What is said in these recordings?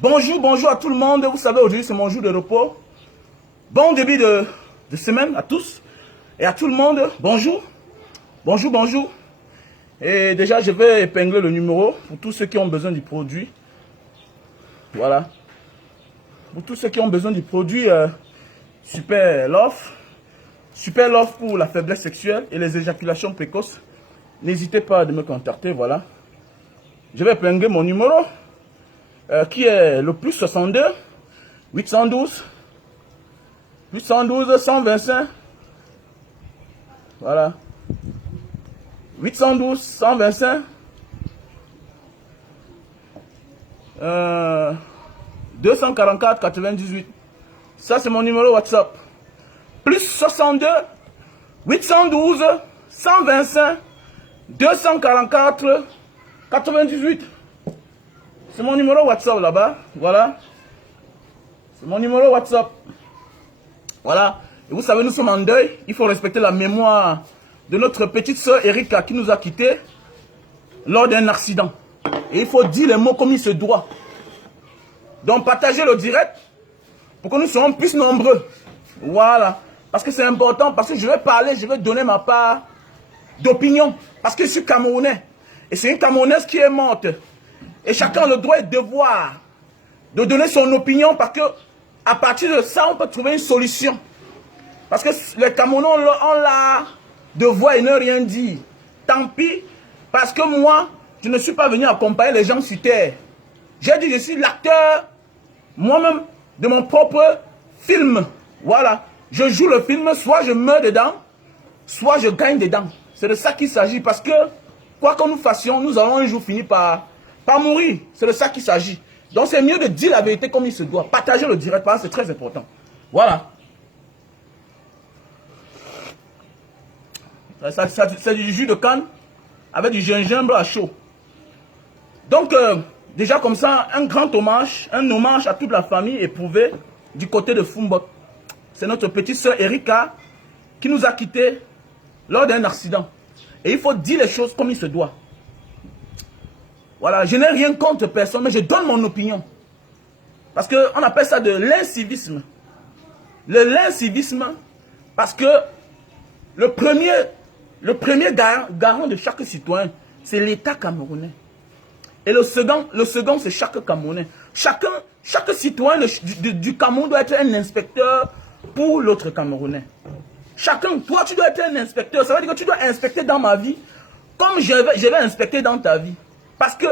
Bonjour, bonjour à tout le monde. Vous savez, aujourd'hui, c'est mon jour de repos. Bon début de semaine à tous et à tout le monde. Bonjour, bonjour, bonjour. Et déjà, je vais épingler le numéro pour tous ceux qui ont besoin du produit. Voilà. Pour tous ceux qui ont besoin du produit Super Love. Super Love pour la faiblesse sexuelle et les éjaculations précoces. N'hésitez pas à me contacter, voilà. Je vais épingler mon numéro. Qui est le plus 62 812 812 125, voilà, 812 125 244 98. Ça c'est mon numéro WhatsApp. Plus 62 812 125 244 98. C'est mon numéro WhatsApp là-bas, voilà. C'est mon numéro WhatsApp. Voilà. Et vous savez, nous sommes en deuil. Il faut respecter la mémoire de notre petite soeur Erika qui nous a quittés lors d'un accident. Et il faut dire les mots comme il se doit. Donc partagez le direct pour que nous soyons plus nombreux. Voilà. Parce que c'est important, parce que je vais parler, je vais donner ma part d'opinion. Parce que je suis Camerounais. Et c'est une Camerounaise qui est morte. Et chacun a le droit et le devoir de donner son opinion parce que à partir de ça, on peut trouver une solution. Parce que les Camerounais ont là de voix et ne rien dire. Tant pis, parce que moi, je ne suis pas venu accompagner les gens sur terre. J'ai dit, je suis l'acteur, moi-même, de mon propre film. Voilà. Je joue le film, soit je meurs dedans, soit je gagne dedans. C'est de ça qu'il s'agit. Parce que, quoi que nous fassions, nous allons un jour finir par mourir. C'est de ça qu'il s'agit. Donc c'est mieux de dire la vérité comme il se doit. Partager le direct, parce que c'est très important. Voilà. C'est du jus de canne avec du gingembre à chaud. Donc, déjà comme ça, un grand hommage, à toute la famille éprouvée du côté de Fumbot. C'est notre petite soeur Erika qui nous a quittés lors d'un accident. Et il faut dire les choses comme il se doit. Voilà, je n'ai rien contre personne, mais je donne mon opinion. Parce qu'on appelle ça de l'incivisme. Le l'incivisme, parce que le premier garant de chaque citoyen, c'est l'État camerounais. Et le second c'est chaque Camerounais. Chaque citoyen du Cameroun doit être un inspecteur pour l'autre Camerounais. Chacun, toi tu dois être un inspecteur. Ça veut dire que tu dois inspecter dans ma vie comme je vais inspecter dans ta vie. Parce que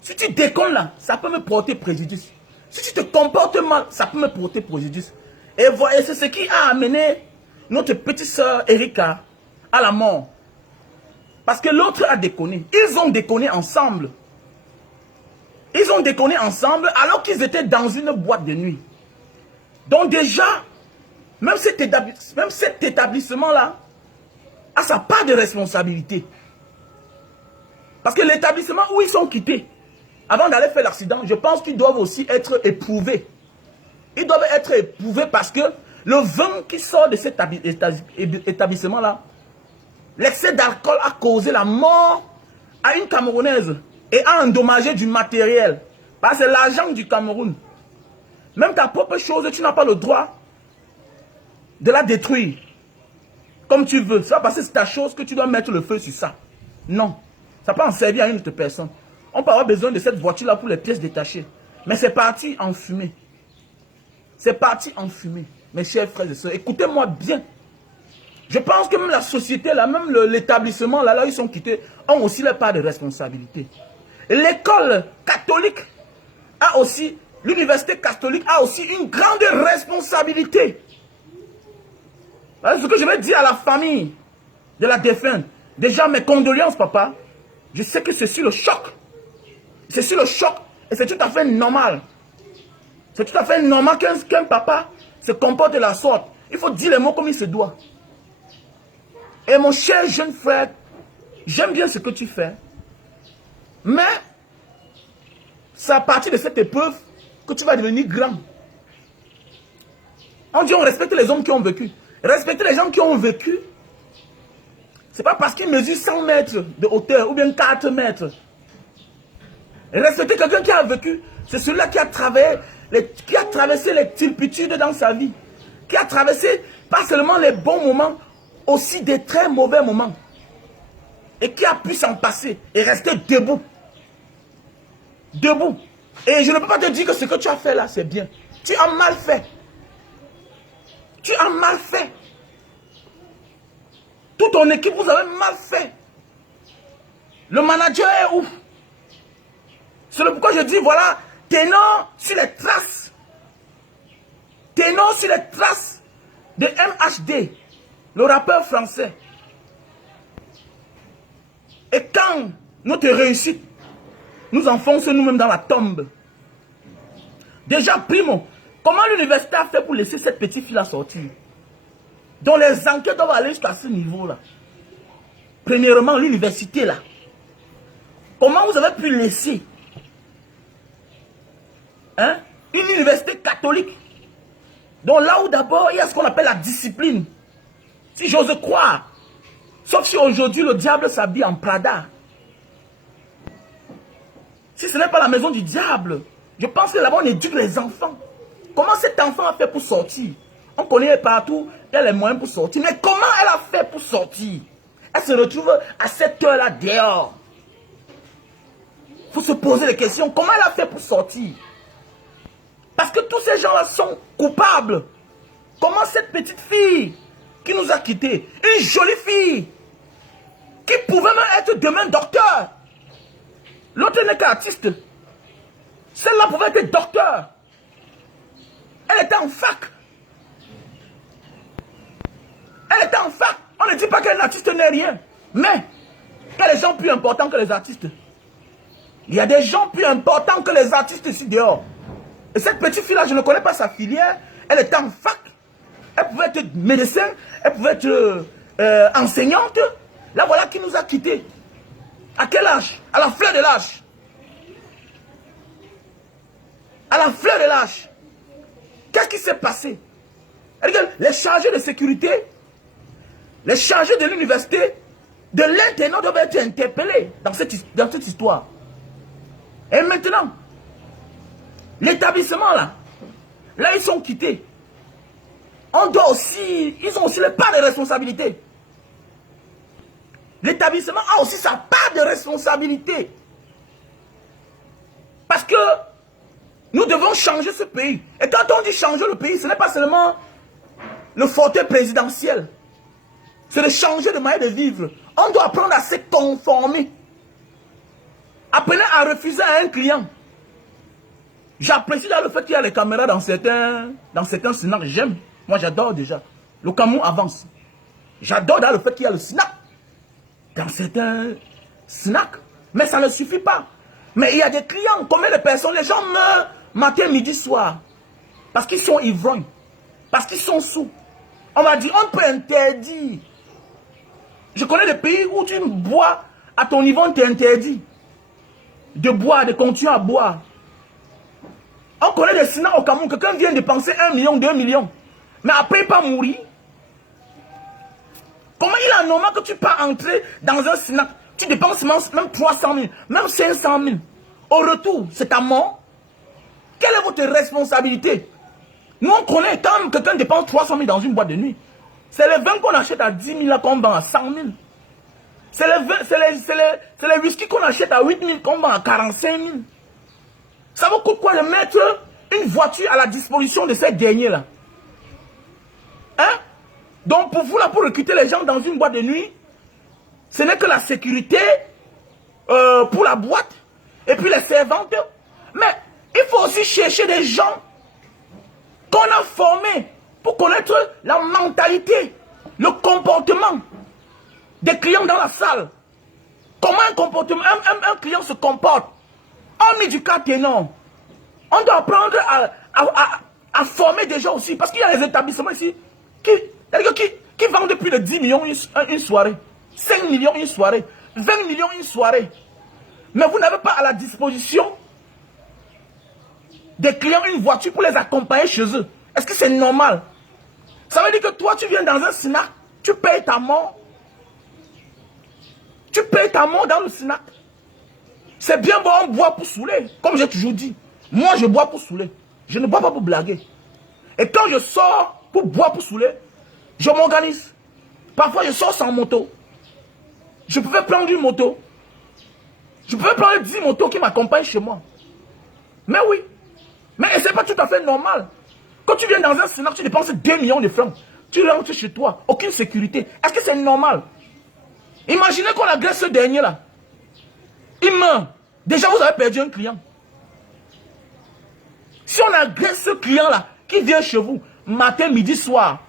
si tu déconnes là, ça peut me porter préjudice. Si tu te comportes mal, ça peut me porter préjudice. Et c'est ce qui a amené notre petite soeur Erika à la mort. Parce que l'autre a déconné. Ils ont déconné ensemble. Ils ont déconné ensemble alors qu'ils étaient dans une boîte de nuit. Donc déjà, même cet établissement-là a sa part de responsabilité. Parce que l'établissement où ils sont quittés, avant d'aller faire l'accident, je pense qu'ils doivent aussi être éprouvés. Ils doivent être éprouvés parce que le vin qui sort de cet établissement-là, l'excès d'alcool a causé la mort à une Camerounaise et a endommagé du matériel. Parce que c'est l'argent du Cameroun. Même ta propre chose, tu n'as pas le droit de la détruire comme tu veux. Ça parce que c'est ta chose que tu dois mettre le feu sur ça. Non. Ça peut en servir à une autre personne. On peut avoir besoin de cette voiture-là pour les pièces détachées. Mais c'est parti en fumée. C'est parti en fumée. Mes chers frères et sœurs, écoutez-moi bien. Je pense que même la société, là, même l'établissement, là où ils sont quittés, ont aussi leur part de responsabilité. L'école catholique a aussi, l'université catholique a aussi une grande responsabilité. Voilà ce que je vais dire à la famille de la défunte. Déjà, mes condoléances, papa. Je sais que c'est sur le choc. C'est sur le choc. Et c'est tout à fait normal. C'est tout à fait normal qu'un papa se comporte de la sorte. Il faut dire les mots comme il se doit. Et mon cher jeune frère, j'aime bien ce que tu fais. Mais, c'est à partir de cette épreuve que tu vas devenir grand. On dit on respecte les hommes qui ont vécu. Respecter les gens qui ont vécu, C'est pas parce qu'il mesure 100 mètres de hauteur ou bien 4 mètres. Respecter quelqu'un qui a vécu, c'est celui-là qui a traversé les turpitudes dans sa vie. Qui a traversé pas seulement les bons moments, aussi des très mauvais moments. Et qui a pu s'en passer et rester debout. Debout. Et je ne peux pas te dire que ce que tu as fait là, c'est bien. Tu as mal fait. Tu as mal fait. Toute ton équipe, vous avez mal fait. Le manager est ouf. C'est pourquoi je dis, voilà, tenons sur les traces. Tenons sur les traces de MHD, le rappeur français. Et quand notre réussite nous enfonce nous-mêmes dans la tombe. Déjà, primo, comment l'université a fait pour laisser cette petite fille-là sortir? Donc les enquêtes doivent aller jusqu'à ce niveau-là. Premièrement, l'université là. Comment vous avez pu laisser une université catholique, donc là où d'abord il y a ce qu'on appelle la discipline, si j'ose croire, sauf si aujourd'hui le diable s'habille en Prada. Si ce n'est pas la maison du diable, je pense que là-bas on éduque les enfants. Comment cet enfant a fait pour sortir? On connaît partout, il y a les moyens pour sortir, mais comment elle a fait pour sortir? Elle se retrouve à cette heure-là dehors. Il faut se poser les questions, comment elle a fait pour sortir? Parce que tous ces gens-là sont coupables. Comment cette petite fille qui nous a quittés, une jolie fille, qui pouvait même être demain docteur. L'autre n'est qu'artiste. Celle-là pouvait être docteur. Elle était en fac. Elle était en fac. On ne dit pas qu'un artiste n'est rien. Mais, il y a des gens plus importants que les artistes. Il y a des gens plus importants que les artistes ici dehors. Et cette petite fille-là, je ne connais pas sa filière. Elle était en fac. Elle pouvait être médecin. Elle pouvait être enseignante. Là, voilà qui nous a quittés. À quel âge? À la fleur de l'âge. À la fleur de l'âge. Qu'est-ce qui s'est passé? Les chargés de sécurité, les chargés de l'université, de l'internat doivent être interpellés dans cette histoire. Et maintenant, l'établissement là, ils sont quittés. Ils ont aussi les parts de responsabilité. L'établissement a aussi sa part de responsabilité. Parce que nous devons changer ce pays. Et quand on dit changer le pays, ce n'est pas seulement le fauteuil présidentiel. C'est de changer de manière de vivre. On doit apprendre à se conformer. Apprenez à refuser à un client. J'apprécie le fait qu'il y a les caméras dans certains snacks. J'aime. Moi, j'adore déjà. Le Cameroun avance. J'adore le fait qu'il y a le snack dans certains snacks. Mais ça ne suffit pas. Mais il y a des clients, combien de personnes, les gens meurent matin, midi, soir. Parce qu'ils sont ivrognes. Parce qu'ils sont sous. On m'a dit, on peut interdire. Je connais des pays où tu bois à ton niveau, on t'interdit de boire, de continuer à boire. On connaît des snacks au Cameroun, quelqu'un vient dépenser 1 million, 2 millions. Mais après, il pas mourir. Comment il est normal que tu pas entrer dans un snack, tu dépenses même 300 000, même 500 000. Au retour, c'est ta mort. Quelle est votre responsabilité? Nous, on connaît quand quelqu'un dépense 300 000 dans une boîte de nuit. C'est les vins qu'on achète à 10 000 qu'on vend à 100 000. C'est les whisky qu'on achète à 8 000 qu'on vend à 45 000. Ça vous coûte quoi de mettre une voiture à la disposition de ces derniers-là? Hein? Donc pour vous, là, pour recruter les gens dans une boîte de nuit, ce n'est que la sécurité pour la boîte et puis les servantes. Mais il faut aussi chercher des gens qu'on a formés pour connaître la mentalité, le comportement des clients dans la salle. Comment un client se comporte. Hormis du cas ténor, on doit apprendre à former des gens aussi. Parce qu'il y a des établissements ici qui vendent plus de 10 millions une soirée, 5 millions une soirée, 20 millions une soirée. Mais vous n'avez pas à la disposition des clients une voiture pour les accompagner chez eux. Est-ce que c'est normal? Ça veut dire que toi, tu viens dans un snack, tu payes ta mort. est à mort dans le Sénat. C'est bien bon, on boit pour saouler. Comme j'ai toujours dit, moi je bois pour saouler. Je ne bois pas pour blaguer. Et quand je sors pour boire pour saouler, je m'organise. Parfois je sors sans moto. Je pouvais prendre une moto. Je pouvais prendre 10 motos qui m'accompagnent chez moi. Mais oui. Mais c'est pas tout à fait normal. Quand tu viens dans un Sénat, tu dépenses 2 millions de francs. Tu rentres chez toi, aucune sécurité. Est-ce que c'est normal? Imaginez qu'on agresse ce dernier là. Il meurt. Déjà, vous avez perdu un client. Si on agresse ce client là, qui vient chez vous, matin, midi, soir,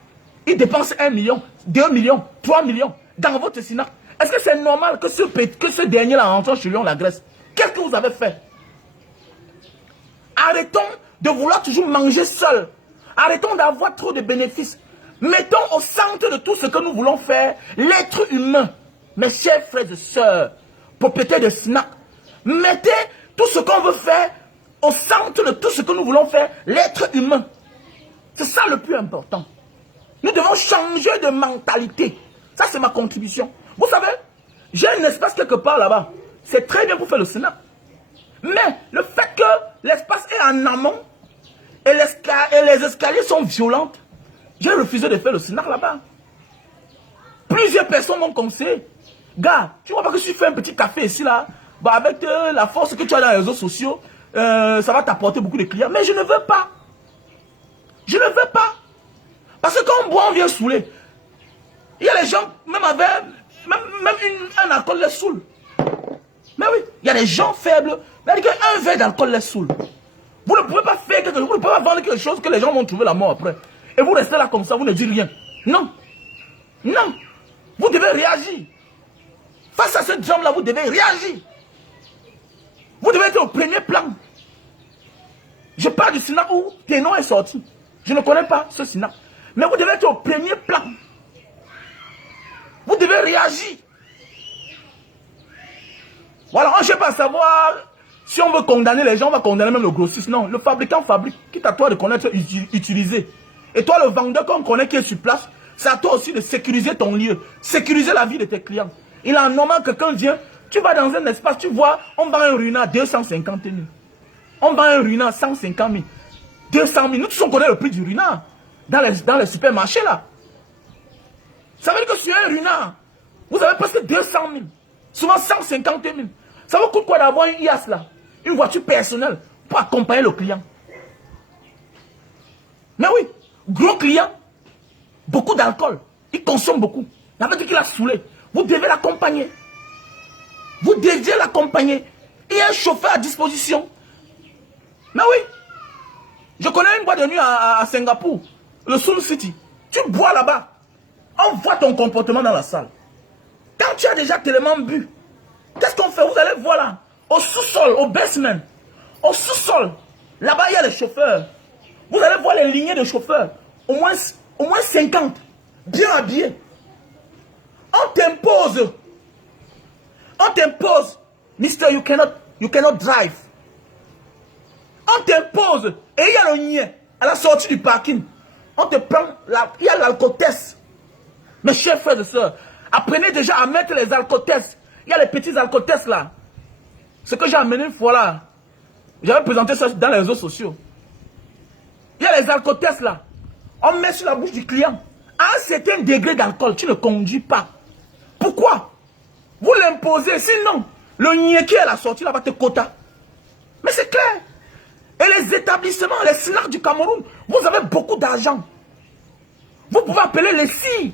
il dépense 1 million, 2 millions, 3 millions dans votre Sénat. Est-ce que c'est normal que ce dernier là, en rentrant chez lui, on l'agresse? Qu'est-ce que vous avez fait? Arrêtons de vouloir toujours manger seul. Arrêtons d'avoir trop de bénéfices. Mettons au centre de tout ce que nous voulons faire l'être humain. Mes chers frères et sœurs, propriétaires de Sénat, mettez tout ce qu'on veut faire au centre de tout ce que nous voulons faire l'être humain. C'est ça le plus important. Nous devons changer de mentalité. Ça, c'est ma contribution. Vous savez, j'ai un espace quelque part là-bas. C'est très bien pour faire le Sénat. Mais le fait que l'espace est en amont et les escaliers sont violentes, j'ai refusé de faire le Sénat là-bas. Plusieurs personnes m'ont conseillé. Gars, tu vois pas que si tu fais un petit café ici là, bah avec la force que tu as dans les réseaux sociaux, ça va t'apporter beaucoup de clients. Mais je ne veux pas. Je ne veux pas. Parce que quand on boit, on vient saouler. Il y a les gens, même avec un alcool les saoule. Mais oui, il y a des gens faibles. Mais un verre d'alcool les saoule. Vous ne pouvez pas faire quelque chose, vous ne pouvez pas vendre quelque chose que les gens vont trouver la mort après. Et vous restez là comme ça, vous ne dites rien. Non. Non. Vous devez réagir. Face à ce drame-là, vous devez réagir. Vous devez être au premier plan. Je parle du Sénat où Ténon est sorti. Je ne connais pas ce Sénat. Mais vous devez être au premier plan. Vous devez réagir. Voilà, on ne cherche pas à savoir si on veut condamner les gens, on va condamner même le grossiste. Non, le fabricant fabrique. Quitte à toi de connaître, utiliser. Et toi, le vendeur qu'on connaît qui est sur place, c'est à toi aussi de sécuriser ton lieu. Sécuriser la vie de tes clients. Il est normal que quand vient, tu vas dans un espace, tu vois, on vend un ruina à 250 000. On vend un ruina à 150 000. 200 000. Nous tous on connaît le prix du ruina. Dans les supermarchés là. Ça veut dire que sur un ruina, vous avez presque 200 000. Souvent 150 000. Ça vous coûte quoi d'avoir une IAS là? Une voiture personnelle pour accompagner le client. Mais oui, gros client, beaucoup d'alcool. Il consomme beaucoup. Ça veut dire qu'il a saoulé. Vous devez l'accompagner. Vous devez l'accompagner. Il y a un chauffeur à disposition. Mais oui. Je connais une boîte de nuit à Singapour. Le Sun City. Tu bois là-bas. On voit ton comportement dans la salle. Quand tu as déjà tellement bu, qu'est-ce qu'on fait? Vous allez voir là. Au sous-sol, au basement. Au sous-sol. Là-bas, il y a les chauffeurs. Vous allez voir les lignées de chauffeurs. Au moins 50. Bien habillés. On t'impose. On t'impose. Mister, you cannot drive. On t'impose. Et il y a le niais à la sortie du parking. On te prend, il y a l'alcotest. Mes chers frères et sœurs, apprenez déjà à mettre les alcotests. Il y a les petits alcotests là. Ce que j'ai amené une fois là. J'avais présenté ça dans les réseaux sociaux. Il y a les alcotests là. On met sur la bouche du client. À un certain degré d'alcool, tu ne conduis pas. Pourquoi? Vous l'imposez, sinon, le niais qui est à la sortie là va te quota. Mais c'est clair. Et les établissements, les SNAC du Cameroun, vous avez beaucoup d'argent. Vous pouvez appeler les SI.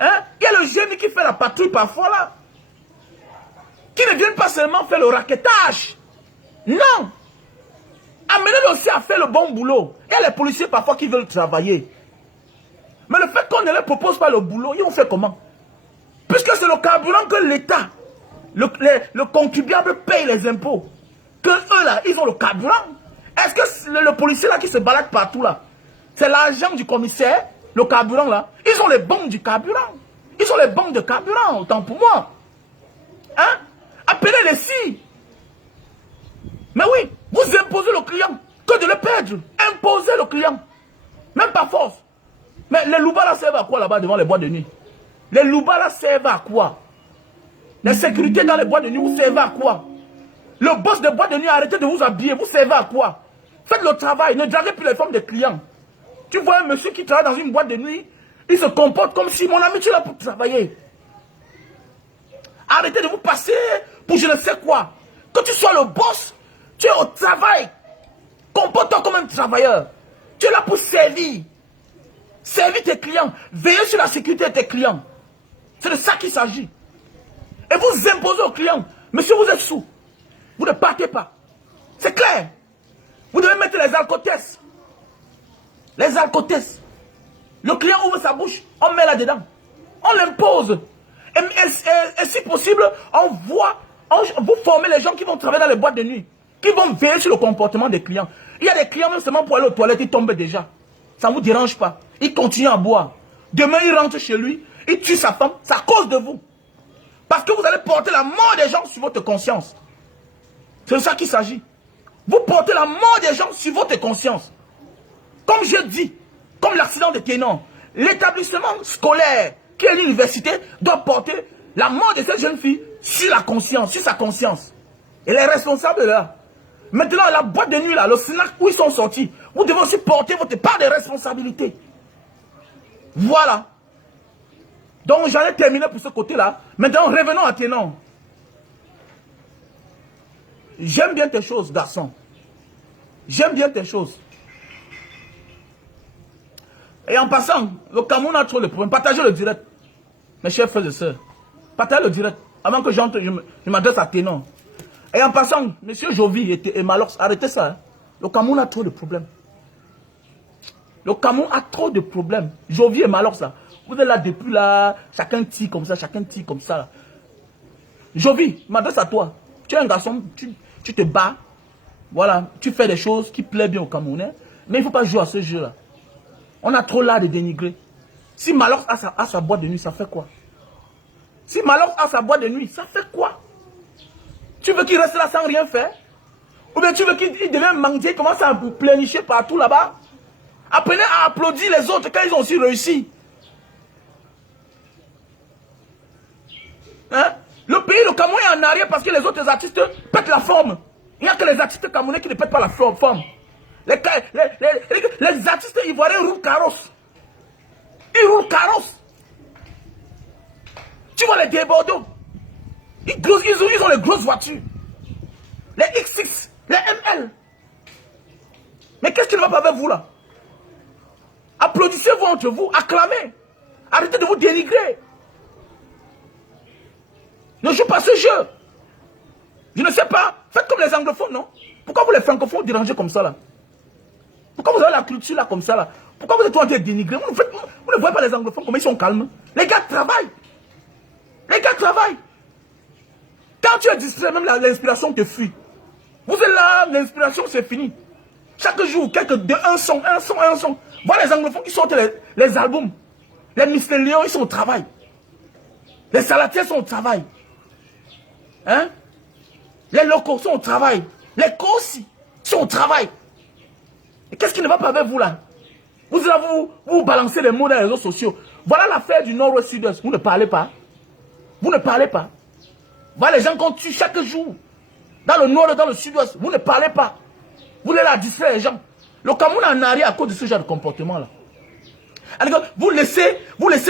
Hein? Il y a le génie qui fait la patrouille parfois là. Qui ne viennent pas seulement faire le raquettage. Non. Amenez-le aussi à faire le bon boulot. Il y a les policiers parfois qui veulent travailler. Mais le fait qu'on ne leur propose pas le boulot, ils vont faire comment? Puisque c'est le carburant que l'État, le contribuable paye les impôts. Que eux là, ils ont le carburant. Est-ce que le policier là qui se balade partout là, c'est l'argent du commissaire, le carburant là? Ils ont les banques du carburant. Ils ont les banques de carburant, autant pour moi. Hein? Appelez les si. Mais oui, vous imposez le client que de le perdre. Imposez le client. Même pas force. Mais les loubas là servent à quoi là-bas devant les boîtes de nuit? Les loubas là servent à quoi? Les sécurités dans les boîtes de nuit, vous servez à quoi? Le boss des boîtes de nuit, arrêtez de vous habiller, vous servez à quoi? Faites le travail, ne draguez plus les femmes des clients. Tu vois un monsieur qui travaille dans une boîte de nuit, il se comporte comme si, mon ami, tu es là pour travailler. Arrêtez de vous passer pour je ne sais quoi. Quand tu sois le boss, tu es au travail. Comporte-toi comme un travailleur. Tu es là pour servir. Servir tes clients. Veiller sur la sécurité de tes clients. C'est de ça qu'il s'agit. Et vous imposez aux clients, monsieur, vous êtes sous. Vous ne partez pas. C'est clair. Vous devez mettre les alcotestes. Les alcotestes. Le client ouvre sa bouche, on met là-dedans. On l'impose. Et si possible, vous formez les gens qui vont travailler dans les boîtes de nuit. Qui vont veiller sur le comportement des clients. Il y a des clients, même seulement pour aller aux toilettes, ils tombent déjà. Ça ne vous dérange pas. Ils continuent à boire. Demain, il rentre chez lui, il tue sa femme. C'est à cause de vous. Parce que vous allez porter la mort des gens sur votre conscience. C'est de ça qu'il s'agit. Vous portez la mort des gens sur votre conscience. Comme je dis, comme l'accident de Ténon, l'établissement scolaire qui est l'université doit porter la mort de cette jeune fille sur la conscience, sur sa conscience. Et les responsables là. Maintenant, la boîte de nuit là, le snack où ils sont sortis, vous devez aussi porter votre part de responsabilité. Voilà. Donc j'en ai terminé pour ce côté-là. Maintenant, revenons à Ténon. J'aime bien tes choses, garçon. J'aime bien tes choses. Et en passant, le Cameroun a trop de problèmes. Partagez le direct, mes chers frères et sœurs. Partagez le direct, avant que je m'adresse à Ténon. Et en passant, monsieur Jovi et Malox, arrêtez ça. Hein. Le Cameroun a trop de problèmes. Le Cameroun a trop de problèmes. Jovi et Malox, là. Vous êtes là depuis là, chacun tire comme ça, chacun tire comme ça. Là. Jovi, je m'adresse à toi. Tu es un garçon, tu te bats. Voilà, tu fais des choses qui plaisent bien aux Camerounais. Mais il ne faut pas jouer à ce jeu-là. On a trop là de dénigrer. Si Malox a sa boîte de nuit, ça fait quoi? Si Malox a sa boîte de nuit, ça fait quoi? Tu veux qu'il reste là sans rien faire? Ou bien tu veux qu'il devienne mendier, il commence à vous plénicher partout là-bas? Apprenez à applaudir les autres quand ils ont aussi réussi. Hein? Le pays, le Cameroun est en arrière parce que les autres artistes pètent la forme. Il n'y a que les artistes camerounais qui ne pètent pas la forme. Les artistes ivoiriens roulent carrosse. Ils roulent carrosse. Tu vois les Bordeaux. Ils ont les grosses voitures. Les X6, les ML. Mais qu'est-ce qui ne va pas avec vous là? Applaudissez-vous entre vous, acclamez. Arrêtez de vous dénigrer. Ne jouez pas ce jeu. Je ne sais pas. Faites comme les anglophones, non? Pourquoi vous les francophones vous dérangez comme ça là? Pourquoi vous avez la culture là comme ça là? Pourquoi vous êtes en train de dénigrer? Vous ne voyez pas les anglophones comme ils sont calmes. Les gars travaillent. Les gars travaillent. Quand tu es distrait, même l'inspiration te fuit. Vous êtes là, l'inspiration c'est fini. Chaque jour, un son. Voilà les anglophones qui sortent les albums. Les Mr. Léon, ils sont au travail. Les salatiers sont au travail. Hein? Les locaux sont au travail. Les Kossi sont au travail. Et qu'est-ce qui ne va pas avec vous là? Vous balancez les mots dans les réseaux sociaux. Voilà l'affaire du Nord-Ouest Sud-Ouest. Vous ne parlez pas. Vous ne parlez pas. Voilà les gens qu'on tue chaque jour. Dans le Nord et dans le Sud-Ouest. Vous ne parlez pas. Vous voulez là distraire les gens. Le Cameroun est en arrière à cause de ce genre de comportement là. Alors, vous laissez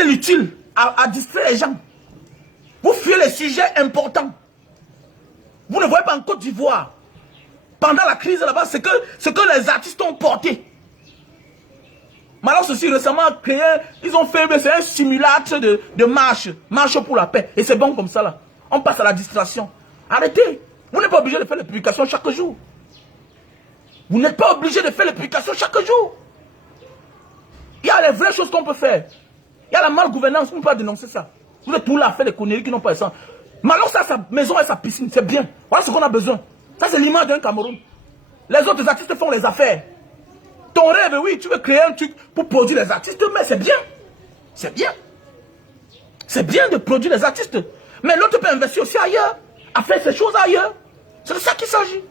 l'utile à distraire les gens. Vous fuyez les sujets importants. Vous ne voyez pas en Côte d'Ivoire. Pendant la crise là-bas, ce que les artistes ont porté. Maintenant, ceci récemment créé, ils ont fait un simulacre de marche pour la paix. Et c'est bon comme ça là. On passe à la distraction. Arrêtez. Vous n'êtes pas obligé de faire les publications chaque jour. Vous n'êtes pas obligé de faire les publications chaque jour. Il y a les vraies choses qu'on peut faire. Il y a la malgouvernance, on ne peut pas dénoncer ça. Vous êtes tous là à faire des conneries qui n'ont pas de sens. Malheureusement, ça, sa maison et sa piscine, c'est bien. Voilà ce qu'on a besoin. Ça, c'est l'image d'un Cameroun. Les autres artistes font les affaires. Ton rêve, oui, tu veux créer un truc pour produire les artistes, mais c'est bien. C'est bien. C'est bien de produire les artistes. Mais l'autre peut investir aussi ailleurs, à faire ces choses ailleurs. C'est de ça qu'il s'agit.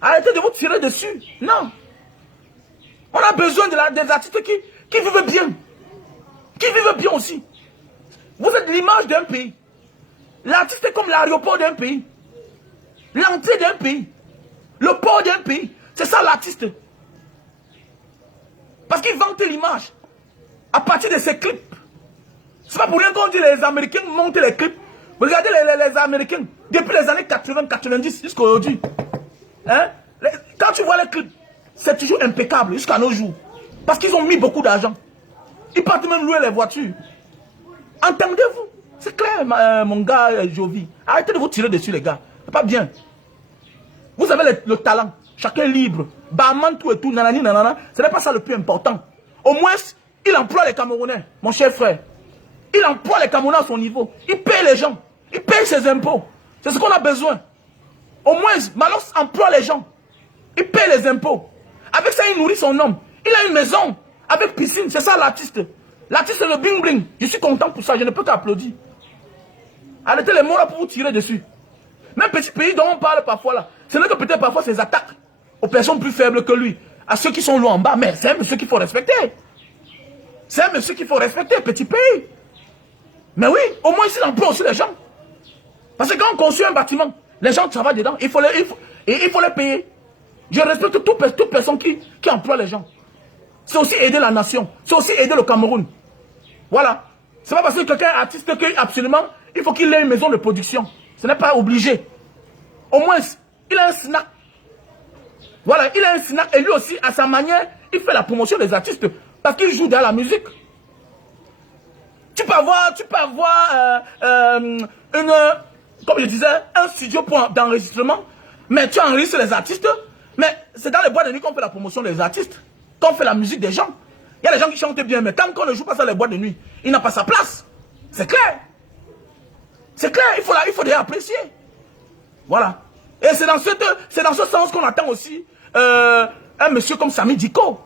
Arrêtez de vous tirer dessus. Non. On a besoin des artistes qui vivent bien. Qui vivent bien aussi. Vous êtes l'image d'un pays. L'artiste est comme l'aéroport d'un pays. L'entrée d'un pays. Le port d'un pays. C'est ça l'artiste. Parce qu'il vante l'image. À partir de ses clips. C'est pas pour rien qu'on dit les Américains montent les clips. Regardez les Américains. Depuis les années 80-90 jusqu'à aujourd'hui. Hein? Quand tu vois les clips, c'est toujours impeccable jusqu'à nos jours. Parce qu'ils ont mis beaucoup d'argent. Ils partent même louer les voitures. Entendez-vous? C'est clair, mon gars Jovi. Arrêtez de vous tirer dessus, les gars. C'est pas bien. Vous avez le talent. Chacun est libre. Barman, tout et tout, nanani, nanana. Ce n'est pas ça le plus important. Au moins, il emploie les Camerounais, mon cher frère. Il emploie les Camerounais à son niveau. Il paye les gens. Il paye ses impôts. C'est ce qu'on a besoin. Au moins, Malox emploie les gens. Il paye les impôts. Avec ça, il nourrit son homme. Il a une maison avec piscine. C'est ça l'artiste. L'artiste, c'est le bling bling. Je suis content pour ça. Je ne peux qu'applaudir. Arrêtez les mots là pour vous tirer dessus. Même petit pays dont on parle parfois là. Ce n'est que peut-être parfois ses attaques aux personnes plus faibles que lui. À ceux qui sont loin en bas. Mais c'est un monsieur qu'il faut respecter. C'est un monsieur qu'il faut respecter, petit pays. Mais oui, au moins il emploie aussi les gens. Parce que quand on construit un bâtiment, les gens travaillent dedans. Il faut les payer. Je respecte toute personne qui emploie les gens. C'est aussi aider la nation. C'est aussi aider le Cameroun. Voilà. C'est pas parce que quelqu'un est artiste qu'absolument, il faut qu'il ait une maison de production. Ce n'est pas obligé. Au moins, il a un snack. Voilà, il a un snack. Et lui aussi, à sa manière, il fait la promotion des artistes. Parce qu'il joue dans la musique. Tu peux avoir comme je disais, un studio d'enregistrement. Mais tu enregistres les artistes. Mais c'est dans les boîtes de nuit qu'on fait la promotion des artistes. Qu'on fait la musique des gens. Il y a des gens qui chantent bien, mais tant qu'on ne joue pas ça dans les boîtes de nuit, il n'a pas sa place. C'est clair. C'est clair, il faut les apprécier. Voilà. Et c'est dans ce sens qu'on attend aussi un monsieur comme Samy Diko,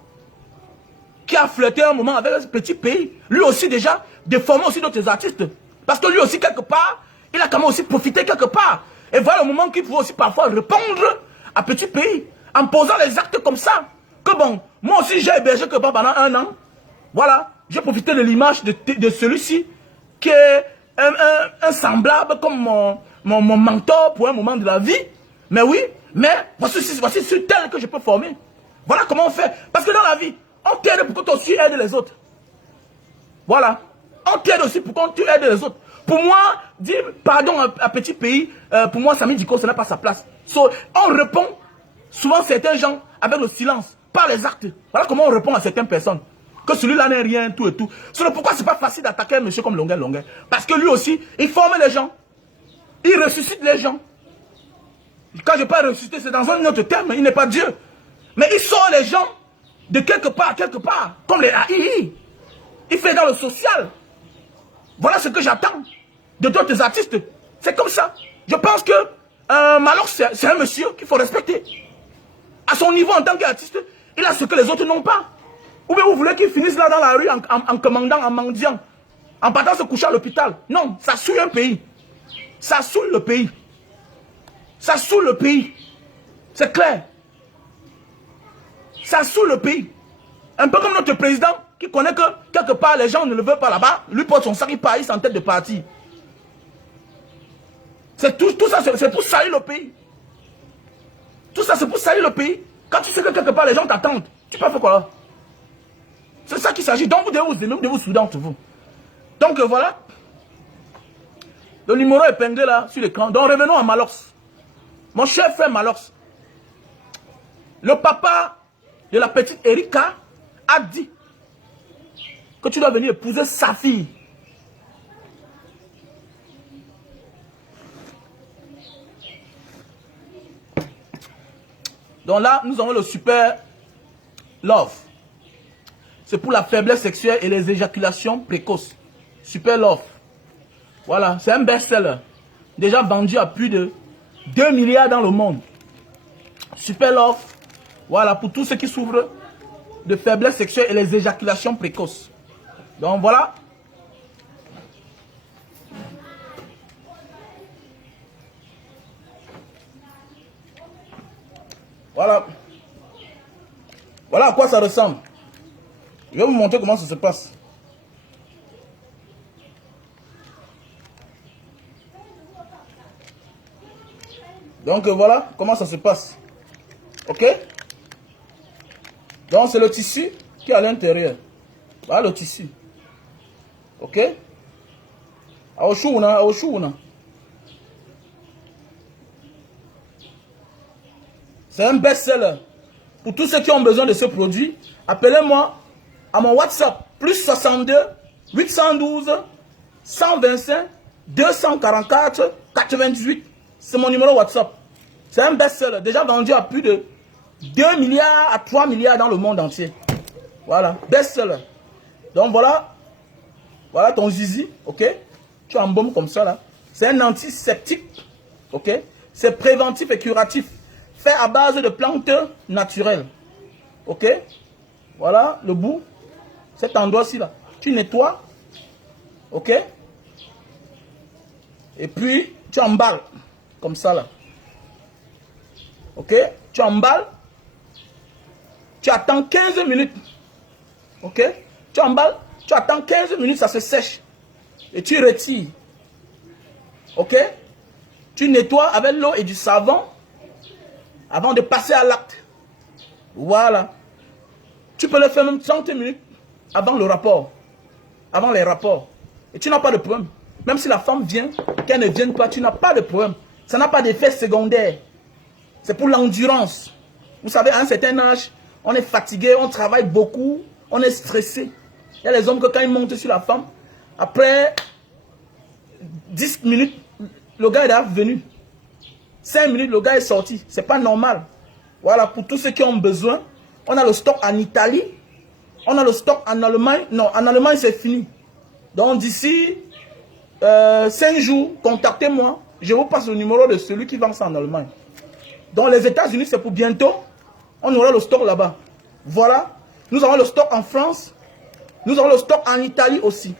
qui a flirté un moment avec ce petit pays. Lui aussi déjà, de former aussi d'autres artistes. Parce que lui aussi, quelque part, il a quand même aussi profité quelque part. Et voilà le moment qu'il faut aussi parfois répondre à petit pays, en posant les actes comme ça. Que bon, moi aussi j'ai hébergé que pendant 1 an. Voilà, j'ai profité de l'image de celui-ci, qui est un semblable comme mon mentor pour un moment de la vie. Mais oui, mais voici tel que je peux former. Voilà comment on fait. Parce que dans la vie, on t'aide pour que toi aussi aides les autres. Voilà. On t'aide aussi pour que tu aides les autres. Pour moi, dire pardon à petit pays, pour moi, Samy Diko, ce n'est pas sa place. On répond, souvent certains gens, avec le silence, par les actes. Voilà comment on répond à certaines personnes. Que celui-là n'est rien, tout et tout. C'est pourquoi c'est pas facile d'attaquer un monsieur comme Longuet. Parce que lui aussi, il forme les gens. Il ressuscite les gens. Quand je parle ressusciter, c'est dans un autre terme, il n'est pas Dieu. Mais il sort les gens de quelque part, comme les AI. Il fait dans le social. Voilà ce que j'attends de d'autres artistes. C'est comme ça. Je pense que Malox, c'est un monsieur qu'il faut respecter. À son niveau en tant qu'artiste, il a ce que les autres n'ont pas. Ou bien vous voulez qu'il finisse là dans la rue en commandant, en mendiant, en partant se coucher à l'hôpital. Non, ça souille un pays. Ça souille le pays. Ça souille le pays. C'est clair. Ça souille le pays. Un peu comme notre président qui connaît que quelque part les gens ne le veulent pas là-bas. Lui porte son sac, il part, il s'entête de partir. C'est tout ça, c'est pour salir le pays. Tout ça, c'est pour salir le pays. Quand tu sais que quelque part les gens t'attendent, tu peux faire quoi là? C'est ça qu'il s'agit. Donc vous devez vous souder entre vous. Donc voilà. Le numéro épinglé là sur l'écran. Donc revenons à Malox. Mon cher frère Malox. Le papa de la petite Erika a dit que tu dois venir épouser sa fille. Donc là, nous avons le super love. C'est pour la faiblesse sexuelle et les éjaculations précoces. Super love. Voilà, c'est un best-seller. Déjà vendu à plus de 2 milliards dans le monde. Super love. Voilà, pour tous ceux qui souffrent de faiblesse sexuelle et les éjaculations précoces. Donc voilà. Voilà. Voilà à quoi ça ressemble. Je vais vous montrer comment ça se passe. Donc voilà comment ça se passe. Ok? Donc c'est le tissu qui est à l'intérieur. Voilà le tissu. Ok? Aoshuna, Aoshuna. C'est un best-seller. Pour tous ceux qui ont besoin de ce produit, appelez-moi à mon WhatsApp. Plus 62 812 125 244 98. C'est mon numéro WhatsApp. C'est un best-seller. Déjà vendu à plus de 2 milliards à 3 milliards dans le monde entier. Voilà. Best-seller. Donc voilà. Voilà ton zizi. Ok? Tu embaumes comme ça là. C'est un antiseptique. Ok? C'est préventif et curatif. Fait à base de plantes naturelles. Ok? Voilà le bout. Cet endroit-ci là. Tu nettoies. Ok? Et puis, tu emballes. Comme ça là. Ok? Tu emballes. Tu attends 15 minutes. Ok? Tu emballes. Tu attends 15 minutes, ça se sèche. Et tu retires. Ok? Tu nettoies avec l'eau et du savon. Avant de passer à l'acte. Voilà. Tu peux le faire même 30 minutes avant le rapport. Avant les rapports. Et tu n'as pas de problème. Même si la femme vient, qu'elle ne vienne pas, tu n'as pas de problème. Ça n'a pas d'effet secondaire. C'est pour l'endurance. Vous savez, à un certain âge, on est fatigué, on travaille beaucoup, on est stressé. Il y a les hommes que quand ils montent sur la femme, après 10 minutes, le gars est venu. 5 minutes, le gars est sorti. C'est pas normal. Voilà, pour tous ceux qui ont besoin, on a le stock en Italie. On a le stock en Allemagne. Non, en Allemagne, c'est fini. Donc, d'ici 5 jours, contactez-moi. Je vous passe le numéro de celui qui vend ça en Allemagne. Donc, les États-Unis, c'est pour bientôt. On aura le stock là-bas. Voilà. Nous avons le stock en France. Nous avons le stock en Italie aussi.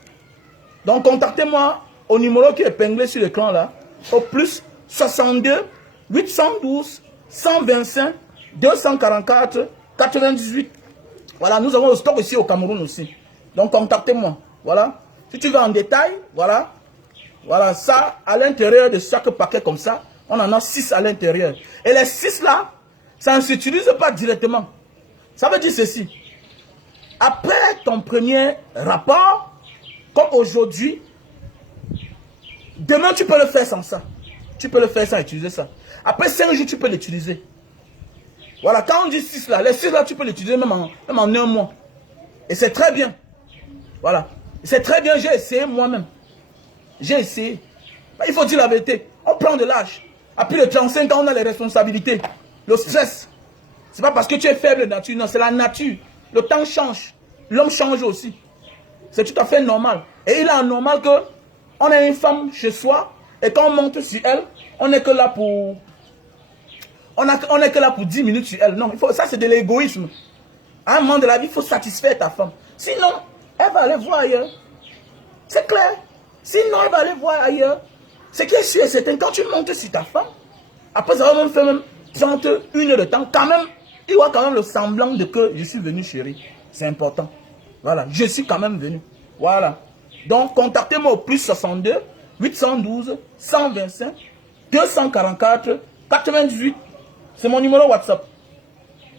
Donc, contactez-moi au numéro qui est épinglé sur l'écran là. Au plus 62 812 125 244 98. Voilà, nous avons le stock ici au Cameroun aussi. Donc, contactez-moi. Voilà. Si tu veux en détail, voilà. Voilà, ça, à l'intérieur de chaque paquet comme ça, on en a 6 à l'intérieur. Et les 6 là, ça ne s'utilise pas directement. Ça veut dire ceci. Après ton premier rapport, comme aujourd'hui, demain tu peux le faire sans ça. Tu peux le faire sans utiliser ça. Après 5 jours, tu peux l'utiliser. Voilà, quand on dit 6 là, les 6 là, tu peux l'utiliser même en 1 mois. Et c'est très bien. Voilà. C'est très bien, j'ai essayé moi-même. J'ai essayé. Il faut dire la vérité. On prend de l'âge. À plus de 35 ans, on a les responsabilités. Le stress. C'est pas parce que tu es faible de nature. Non, c'est la nature. Le temps change. L'homme change aussi. C'est tout à fait normal. Et il est normal que on ait une femme chez soi et quand on monte sur elle, on n'est que là pour... On n'est que là pour 10 minutes sur elle. Non, ça c'est de l'égoïsme. À un moment de la vie, il faut satisfaire ta femme. Sinon, elle va aller voir ailleurs. C'est clair. Sinon, elle va aller voir ailleurs. Ce qui est sûr et certain, quand tu montes sur ta femme, après avoir même fait même 31 heures de temps, quand même, il y aura quand même le semblant de que je suis venu, chérie. C'est important. Voilà, je suis quand même venu. Voilà. Donc, contactez-moi au plus 62 812 125 244 98. C'est mon numéro WhatsApp.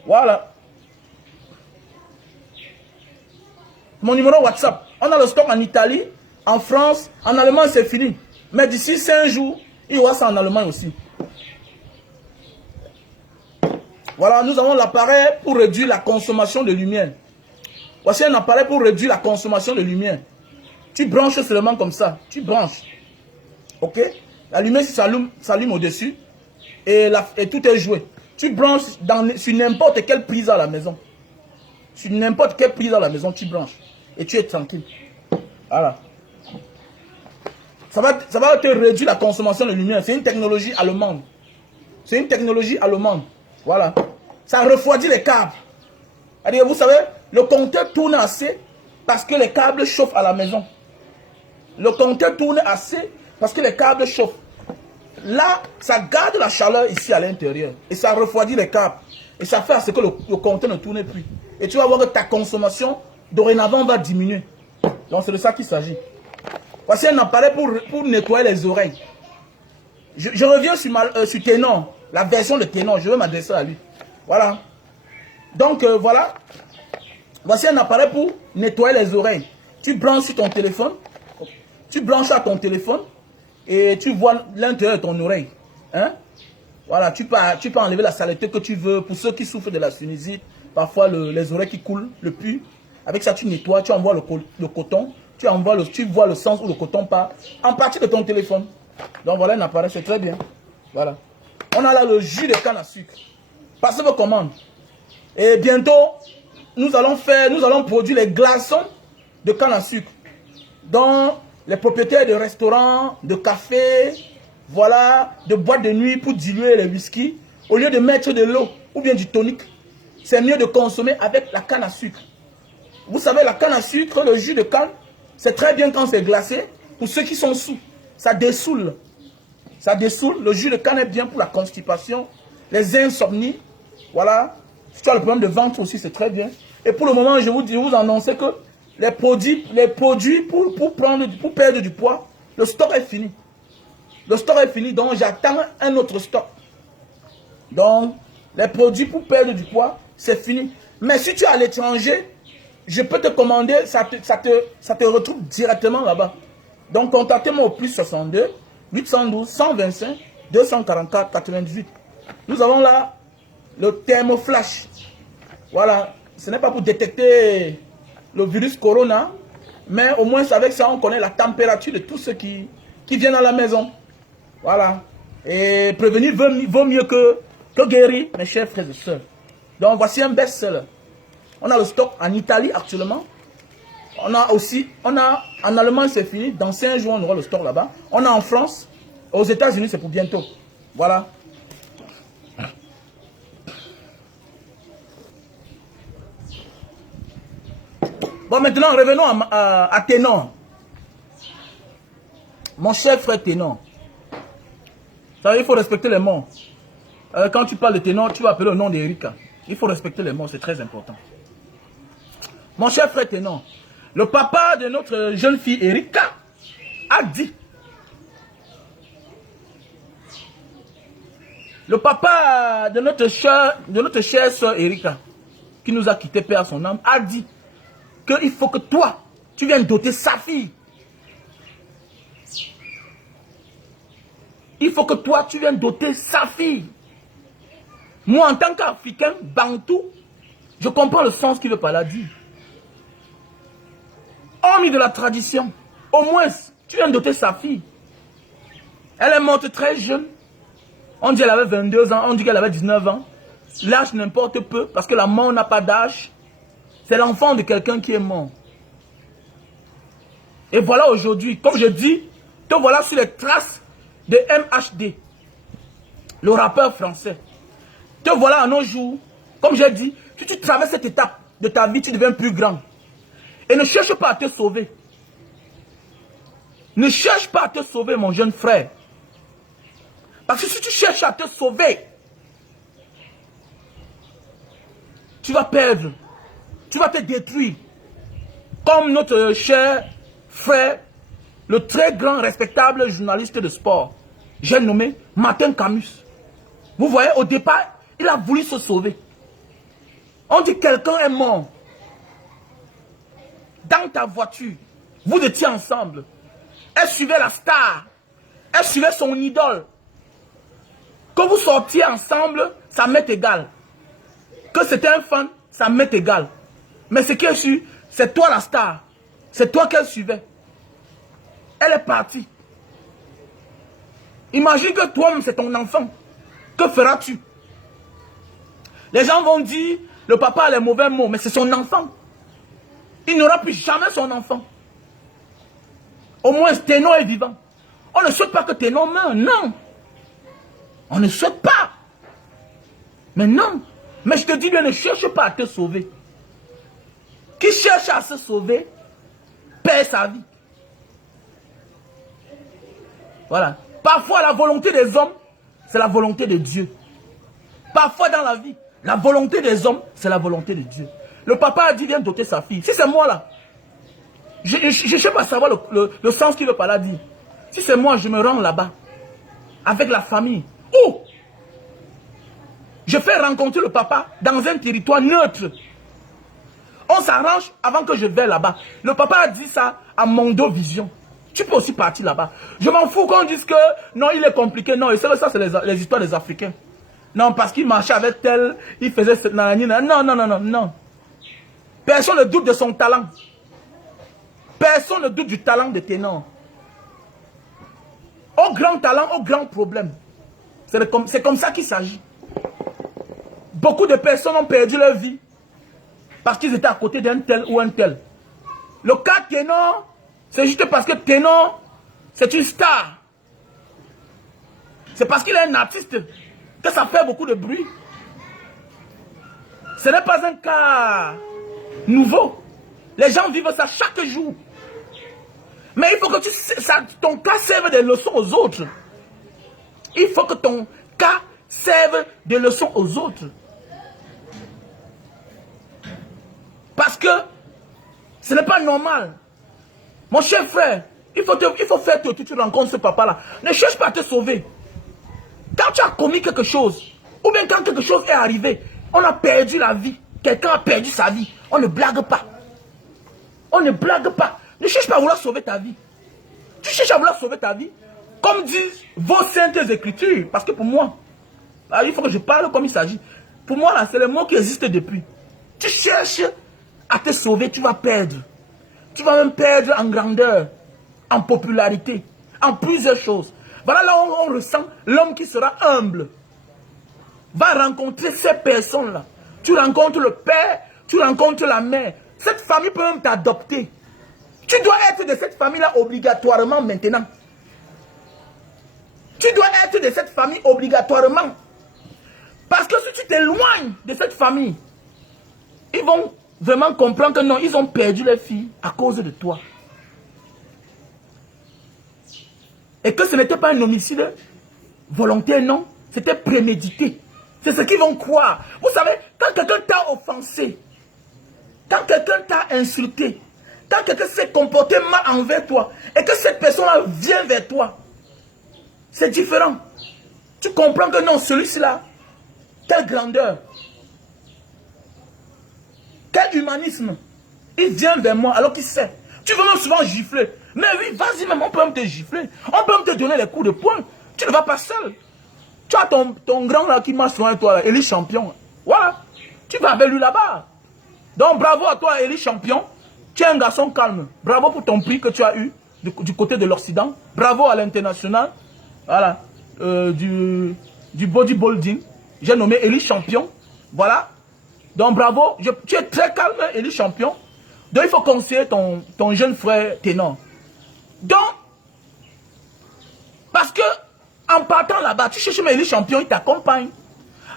Voilà. Mon numéro WhatsApp. On a le stock en Italie, en France, en Allemagne, c'est fini. Mais d'ici 5 jours, il y aura ça en Allemagne aussi. Voilà, nous avons l'appareil pour réduire la consommation de lumière. Voici un appareil pour réduire la consommation de lumière. Tu branches seulement comme ça. Tu branches. Ok? La lumière s'allume au-dessus. Et tout est joué. Tu branches sur n'importe quelle prise à la maison. Sur n'importe quelle prise à la maison, tu branches. Et tu es tranquille. Voilà. Ça va te réduire la consommation de lumière. C'est une technologie allemande. C'est une technologie allemande. Voilà. Ça refroidit les câbles. Vous savez, le compteur tourne assez parce que les câbles chauffent à la maison. Le compteur tourne assez parce que les câbles chauffent. Là, ça garde la chaleur ici à l'intérieur. Et ça refroidit les câbles. Et ça fait à ce que le compteur ne tourne plus. Et tu vas voir que ta consommation, dorénavant, va diminuer. Donc, c'est de ça qu'il s'agit. Voici un appareil pour nettoyer les oreilles. Je reviens sur Ténor, la version de Ténor. Je vais m'adresser à lui. Voilà. Donc, voilà. Voici un appareil pour nettoyer les oreilles. Tu branches sur ton téléphone. Tu branches à ton téléphone. Et tu vois l'intérieur de ton oreille. Hein? Voilà, tu peux enlever la saleté que tu veux. Pour ceux qui souffrent de la sinusite, parfois les oreilles qui coulent, le pus. Avec ça, tu nettoies, tu envoies le coton. Tu vois le sens où le coton part. En partie de ton téléphone. Donc voilà un appareil, c'est très bien. Voilà. On a là le jus de canne à sucre. Passez vos commandes. Et bientôt, nous allons produire les glaçons de canne à sucre. Donc, les propriétaires de restaurants, de cafés, voilà, de boîtes de nuit pour diluer les whisky, au lieu de mettre de l'eau ou bien du tonique, c'est mieux de consommer avec la canne à sucre. Vous savez, la canne à sucre, le jus de canne, c'est très bien quand c'est glacé. Pour ceux qui sont sous, ça dessoule. Ça dessoule. Le jus de canne est bien pour la constipation, les insomnies. Voilà. Si tu as le problème de ventre aussi, c'est très bien. Et pour le moment, je vous annonce que les produits pour perdre du poids, le stock est fini. Le stock est fini, donc j'attends un autre stock. Donc, les produits pour perdre du poids, c'est fini. Mais si tu es à l'étranger, je peux te commander, ça te retrouve directement là-bas. Donc, contactez-moi au plus 62 812 125 244 98. Nous avons là le thermoflash. Voilà, ce n'est pas pour détecter le virus corona, mais au moins avec ça, on connaît la température de tous ceux qui viennent à la maison. Voilà. Et prévenir vaut mieux que guérir, mes chers frères et sœurs. Donc, voici un best-seller. On a le stock en Italie actuellement. On a en Allemagne, c'est fini. Dans 5 jours, on aura le stock là-bas. On a en France. Aux États-Unis, c'est pour bientôt. Voilà. Bon, maintenant, revenons à Ténor. Mon cher frère Ténor. Il faut respecter les morts. Quand tu parles de Ténor, tu vas appeler le nom d'Erika. Il faut respecter les morts, c'est très important. Mon cher frère Ténor, le papa de notre jeune fille Erika a dit, le papa de notre chère soeur Erika, qui nous a quitté père à son âme, a dit qu'il faut que toi, tu viennes doter sa fille. Il faut que toi, tu viennes doter sa fille. Moi, en tant qu'Africain, Bantou, je comprends le sens qu'il veut par là dire. Hormis de la tradition, au moins, tu viens doter sa fille. Elle est morte très jeune. On dit qu'elle avait 22 ans, on dit qu'elle avait 19 ans. L'âge n'importe peu, parce que la mort n'a pas d'âge. C'est l'enfant de quelqu'un qui est mort. Et voilà aujourd'hui, comme je dis, te voilà sur les traces de MHD, le rappeur français. Te voilà à nos jours, comme j'ai dit, si tu traverses cette étape de ta vie, tu deviens plus grand. Et ne cherche pas à te sauver. Ne cherche pas à te sauver, mon jeune frère. Parce que si tu cherches à te sauver, tu vas perdre. Tu vas te détruire. Comme notre cher frère, le très grand respectable journaliste de sport, j'ai nommé Martin Camus. Vous voyez, au départ, il a voulu se sauver. On dit que quelqu'un est mort. Dans ta voiture, vous étiez ensemble. Elle suivait la star. Elle suivait son idole. Que vous sortiez ensemble, ça m'est égal. Que c'était un fan, ça m'est égal. Mais ce qui est sûr, c'est toi la star. C'est toi qu'elle suivait. Elle est partie. Imagine que toi-même, c'est ton enfant. Que feras-tu? Les gens vont dire, le papa a les mauvais mots, mais c'est son enfant. Il n'aura plus jamais son enfant. Au moins, Ténor est vivant. On ne souhaite pas que Ténor meure, non. On ne souhaite pas. Mais non. Mais je te dis, ne cherche pas à te sauver. Qui cherche à se sauver, perd sa vie. Voilà. Parfois, la volonté des hommes, c'est la volonté de Dieu. Parfois, dans la vie, la volonté des hommes, c'est la volonté de Dieu. Le papa a dit, viens doter sa fille. Si c'est moi là, je ne sais pas savoir le sens qu'il veut par là dire. Si c'est moi, je me rends là-bas. avec la famille. Où je fais rencontrer le papa dans un territoire neutre. On s'arrange avant que je vais là-bas. Le papa a dit ça à Mondo Vision. Tu peux aussi partir là-bas. Je m'en fous qu'on dise que non, il est compliqué. Non, et ça c'est les histoires des Africains. Non, parce qu'il marchait avec tel, il faisait cette nanana. Non, non, non, non, non. Personne ne doute de son talent. Personne ne doute du talent de Ténor. Au grand talent, au grand problème. C'est comme ça qu'il s'agit. Beaucoup de personnes ont perdu leur vie parce qu'ils étaient à côté d'un tel ou un tel. Le cas Ténor, c'est juste parce que Ténor, c'est une star. C'est parce qu'il est un artiste que ça fait beaucoup de bruit. Ce n'est pas un cas nouveau. Les gens vivent ça chaque jour. Mais il faut que ton cas serve de leçon aux autres. Il faut que ton cas serve de leçon aux autres. Parce que ce n'est pas normal. Mon cher frère, il faut faire que tu rencontres ce papa-là. Ne cherche pas à te sauver. Quand tu as commis quelque chose, ou bien quand quelque chose est arrivé, on a perdu la vie, quelqu'un a perdu sa vie, on ne blague pas. On ne blague pas. Ne cherche pas à vouloir sauver ta vie. Tu cherches à vouloir sauver ta vie, comme disent vos saintes écritures. Parce que pour moi, il faut que je parle comme il s'agit. Pour moi, là, c'est le mot qui existe depuis. Tu cherches à te sauver, tu vas perdre. Tu vas même perdre en grandeur, en popularité, en plusieurs choses. Voilà là où on ressent l'homme qui sera humble. Va rencontrer ces personnes-là. Tu rencontres le père, tu rencontres la mère. Cette famille peut même t'adopter. Tu dois être de cette famille-là obligatoirement maintenant. Tu dois être de cette famille obligatoirement. Parce que si tu t'éloignes de cette famille, ils vont vraiment comprendre que non, ils ont perdu les filles à cause de toi. Et que ce n'était pas un homicide volontaire, non. C'était prémédité. C'est ce qu'ils vont croire. Vous savez, quand quelqu'un t'a offensé, quand quelqu'un t'a insulté, quand quelqu'un s'est comporté mal envers toi, et que cette personne-là vient vers toi, c'est différent. Tu comprends que non, celui-ci là, quelle grandeur, quel humanisme. Il vient vers moi alors qu'il sait. Tu veux même souvent gifler. Mais oui, vas-y même, on peut même te gifler. On peut même te donner les coups de poing. Tu ne vas pas seul. Tu as ton grand là qui marche sur toi, Élie Champion. Voilà. Tu vas avec lui là-bas. Donc bravo à toi, Élie Champion. Tu es un garçon calme. Bravo pour ton prix que tu as eu du côté de l'Occident. Bravo à l'international. Voilà. Du bodybuilding. J'ai nommé Élie Champion. Voilà. Donc bravo. Tu es très calme, Élie Champion. Donc il faut conseiller ton jeune frère Ténor. Donc, parce que en partant là-bas, tu cherches Élie Champion, il t'accompagne.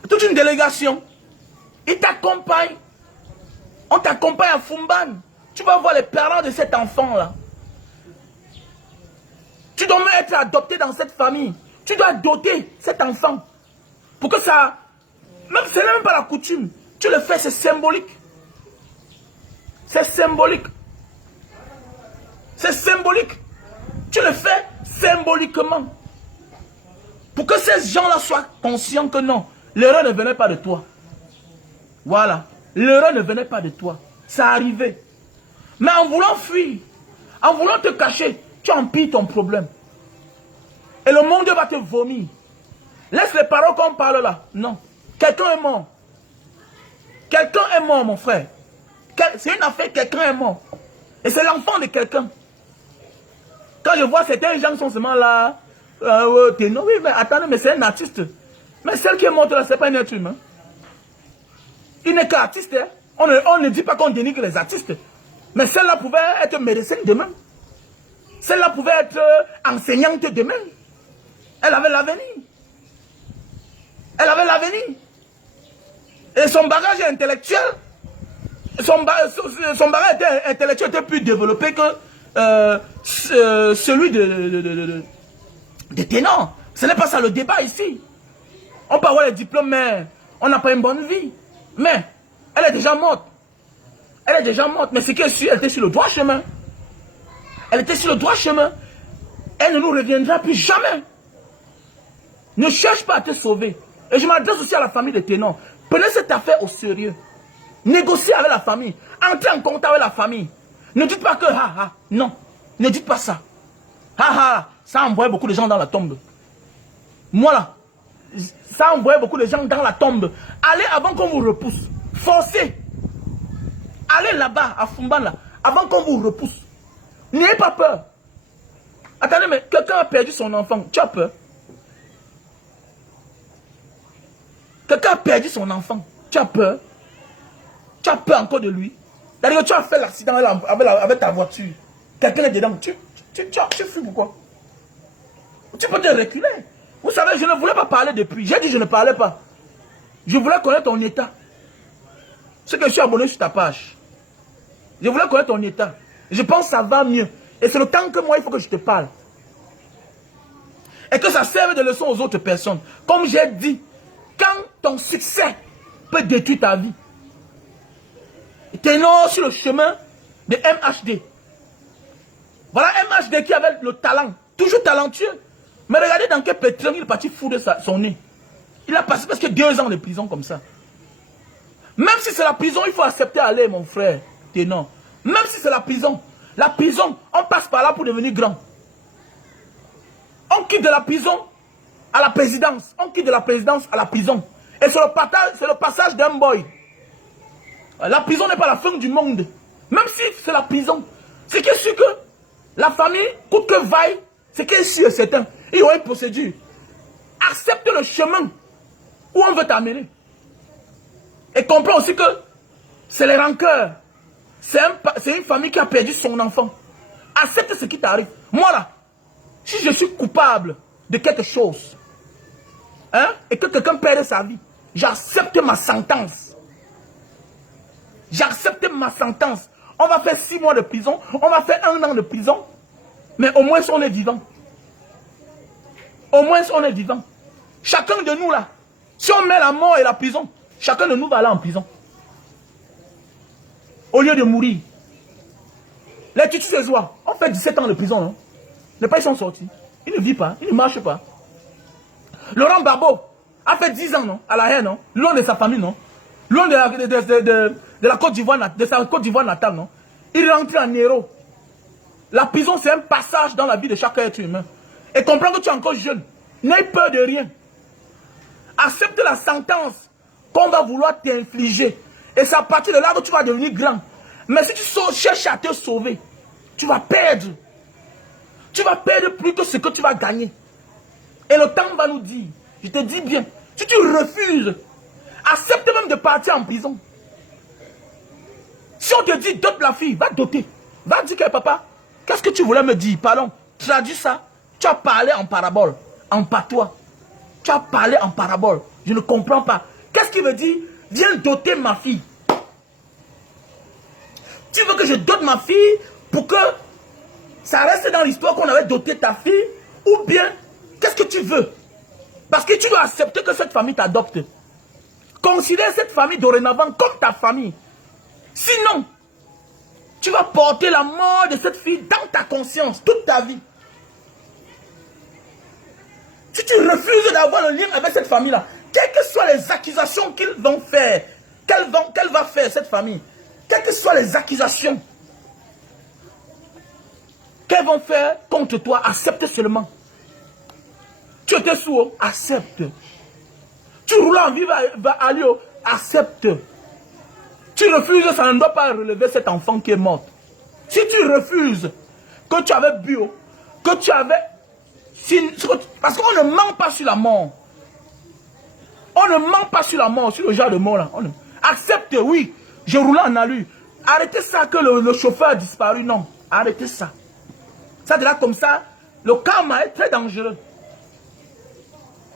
Toute une délégation. Il t'accompagne. On t'accompagne à Fumban. Tu vas voir les parents de cet enfant-là. Tu dois même être adopté dans cette famille. Tu dois doter cet enfant. Pour que ça... Même ce n'est même pas la coutume. Tu le fais, c'est symbolique. C'est symbolique. C'est symbolique. Tu le fais symboliquement. Pour que ces gens-là soient conscients que non, l'erreur ne venait pas de toi. Voilà. L'erreur ne venait pas de toi. Ça arrivait. Mais en voulant fuir, en voulant te cacher, tu empires ton problème. Et le monde va te vomir. Laisse les paroles qu'on parle là. Non. Quelqu'un est mort. Quelqu'un est mort, mon frère. C'est une affaire, quelqu'un est mort. Et c'est l'enfant de quelqu'un. Quand je vois certains gens sont seulement là, non, oui, mais attendez, mais c'est un artiste. Mais celle qui est morte là, c'est pas un être humain. Il n'est qu'artiste. Hein. On ne dit pas qu'on dénigre les artistes. Mais celle-là pouvait être médecin demain. Celle-là pouvait être enseignante demain. Elle avait l'avenir. Elle avait l'avenir. Et son bagage intellectuel, son bagage intellectuel était plus développé que celui de Ténor. Ce n'est pas ça le débat ici. On peut avoir les diplômes, mais on n'a pas une bonne vie. Mais elle est déjà morte. Elle est déjà morte. Mais ce qui est sûr, elle était sur le droit chemin. Elle était sur le droit chemin. Elle ne nous reviendra plus jamais. Ne cherche pas à te sauver. Et je m'adresse aussi à la famille de Ténor. Prenez cette affaire au sérieux. Négociez avec la famille. Entrez en contact avec la famille. Ne dites pas que, non. Ne dites pas ça. Ça envoie beaucoup de gens dans la tombe. Moi là, ça envoie beaucoup de gens dans la tombe. Allez avant qu'on vous repousse. Forcez. Allez là-bas, à Fumbala, avant qu'on vous repousse. N'ayez pas peur. Attendez, mais quelqu'un a perdu son enfant. Tu as peur? Quelqu'un a perdu son enfant. Tu as peur? Tu as peur encore de lui? C'est-à-dire que tu as fait l'accident avec ta voiture. Quelqu'un est dedans. Tu fuis pourquoi? Tu peux te reculer. Vous savez, je ne voulais pas parler depuis. J'ai dit je ne parlais pas. Je voulais connaître ton état. C'est que je suis abonné sur ta page. Je voulais connaître ton état. Je pense que ça va mieux. Et c'est le temps que moi, il faut que je te parle. Et que ça serve de leçon aux autres personnes. Comme j'ai dit, quand ton succès peut détruire ta vie, Ténor sur le chemin de MHD. Voilà MHD qui avait le talent, toujours talentueux. Mais regardez dans quel pétrin il est parti foutre son nez. Il a passé presque 2 ans de prison comme ça. Même si c'est la prison, il faut accepter aller, mon frère Ténor. Même si c'est la prison, on passe par là pour devenir grand. On quitte de la prison à la présidence. On quitte de la présidence à la prison. Et c'est le passage d'un boy. La prison n'est pas la fin du monde. Même si c'est la prison. C'est que sûr que la famille, coûte que vaille, c'est que si c'est certain, il y aura une procédure. Accepte le chemin où on veut t'amener. Et comprends aussi que c'est les rancœurs. C'est une famille qui a perdu son enfant. Accepte ce qui t'arrive. Moi là, si je suis coupable de quelque chose, et que quelqu'un perde sa vie, j'accepte ma sentence. J'accepte ma sentence. On va faire 6 mois de prison, on va faire 1 an de prison, mais au moins on est vivant. Au moins on est vivant. Chacun de nous là, si on met la mort et la prison, chacun de nous va aller en prison. Au lieu de mourir. Les Tutu Sézois, on fait 17 ans de prison, non? Les pas ils sont sortis. Ils ne vivent pas, ils ne marchent pas. Laurent Gbagbo a fait 10 ans, non? À la haine, non? Loin de sa famille, non? Loin de la Côte d'Ivoire, de sa Côte d'Ivoire natale, non? Il rentre en héros. La prison, c'est un passage dans la vie de chaque être humain. Et comprends que tu es encore jeune. N'aie peur de rien. Accepte la sentence qu'on va vouloir t'infliger. Et c'est à partir de là que tu vas devenir grand. Mais si tu cherches à te sauver, tu vas perdre. Tu vas perdre plus que ce que tu vas gagner. Et le temps va nous dire, je te dis bien, si tu refuses, accepte même de partir en prison. Si on te dit dote la fille, va doter. Va dire que papa, qu'est-ce que tu voulais me dire? Pardon, traduis ça. Tu as parlé en parabole, en patois. Tu as parlé en parabole. Je ne comprends pas. Qu'est-ce qu'il veut dire? Viens doter ma fille. Tu veux que je dote ma fille pour que ça reste dans l'histoire qu'on avait doté ta fille? Ou bien, qu'est-ce que tu veux? Parce que tu dois accepter que cette famille t'adopte. Considère cette famille dorénavant comme ta famille. Sinon, tu vas porter la mort de cette fille dans ta conscience toute ta vie. Si tu refuses d'avoir un lien avec cette famille-là, quelles que soient les accusations qu'ils vont faire, qu'elle va faire cette famille, quelles que soient les accusations qu'elles vont faire contre toi, accepte seulement. Tu étais sourd, accepte. Tu roules en vie à Lyon, accepte. Tu refuses, ça ne doit pas relever cet enfant qui est mort. Si tu refuses que tu avais bu, que tu avais... Parce qu'on ne ment pas sur la mort. On ne ment pas sur la mort, sur le genre de mort là. Accepte, oui, je roulais en allure. Arrêtez ça que le chauffeur a disparu, non. Arrêtez ça. Ça de là comme ça, le karma est très dangereux.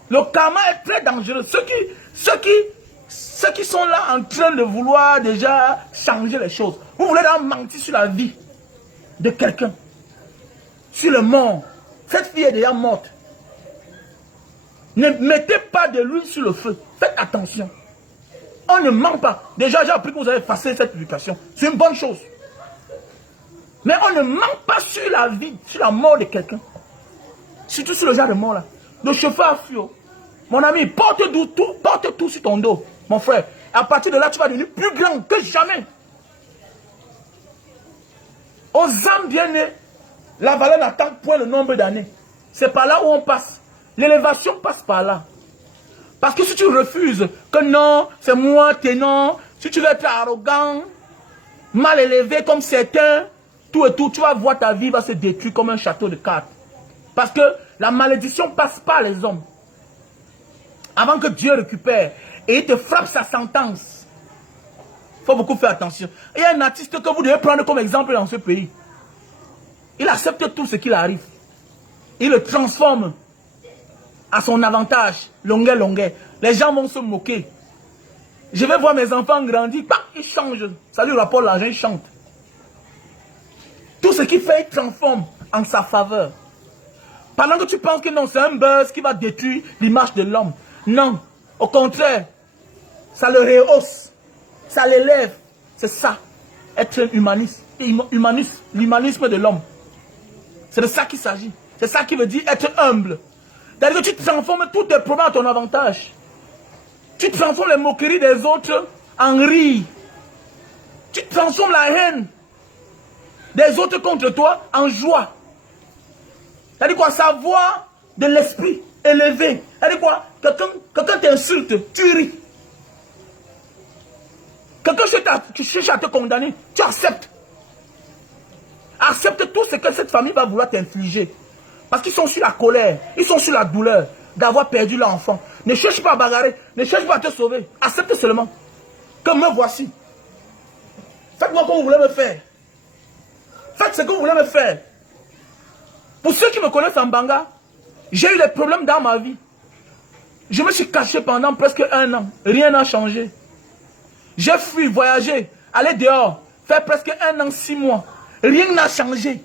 Le karma est très dangereux. Ceux qui sont là en train de vouloir déjà changer les choses. Vous voulez là mentir sur la vie de quelqu'un. Sur le mort. Cette fille est déjà morte. Ne mettez pas de l'huile sur le feu. Faites attention. On ne ment pas. Déjà, j'ai appris que vous avez effacé cette publication. C'est une bonne chose. Mais on ne ment pas sur la vie, sur la mort de quelqu'un. Surtout sur le genre de mort là. Le chauffeur a fui. Mon ami, porte tout sur ton dos, mon frère. À partir de là, tu vas devenir plus grand que jamais. Aux âmes bien-nées, la valeur n'attend point le nombre d'années. C'est par là où on passe. L'élévation passe par là. Parce que si tu refuses que non, c'est moi, t'es non, si tu veux être arrogant, mal élevé comme certains, tout et tout, tu vas voir ta vie va se détruire comme un château de cartes. Parce que la malédiction passe par les hommes. Avant que Dieu récupère et il te frappe sa sentence. Il faut beaucoup faire attention. Il y a un artiste que vous devez prendre comme exemple dans ce pays. Il accepte tout ce qu'il arrive. Il le transforme à son avantage. Longueur. Les gens vont se moquer. Je vais voir mes enfants grandir. Bah, ils changent. Ça lui rapporte l'argent, ils chantent. Tout ce qu'il fait, il transforme en sa faveur. Pendant que tu penses que non, c'est un buzz qui va détruire l'image de l'homme. Non, au contraire, ça le rehausse, ça l'élève. C'est ça, être humaniste, l'humanisme de l'homme. C'est de ça qu'il s'agit. C'est ça qui veut dire être humble. C'est-à-dire que tu transformes tous tes problèmes à ton avantage. Tu transformes les moqueries des autres en rire. Tu transformes la haine des autres contre toi en joie. C'est-à-dire quoi? Sa voix de l'esprit élevé. C'est-à-dire quoi? Quelqu'un t'insulte, tu ris. Quelqu'un cherche à te condamner, tu acceptes. Accepte tout ce que cette famille va vouloir t'infliger. Parce qu'ils sont sur la colère, ils sont sur la douleur d'avoir perdu leur enfant. Ne cherche pas à bagarrer, ne cherche pas à te sauver. Accepte seulement que me voici. Faites-moi comme vous voulez me faire. Faites ce que vous voulez me faire. Pour ceux qui me connaissent en Banga, j'ai eu des problèmes dans ma vie. Je me suis caché pendant presque 1 an. Rien n'a changé. J'ai fui, voyagé, aller dehors, faire presque 1 an, 6 mois. Rien n'a changé.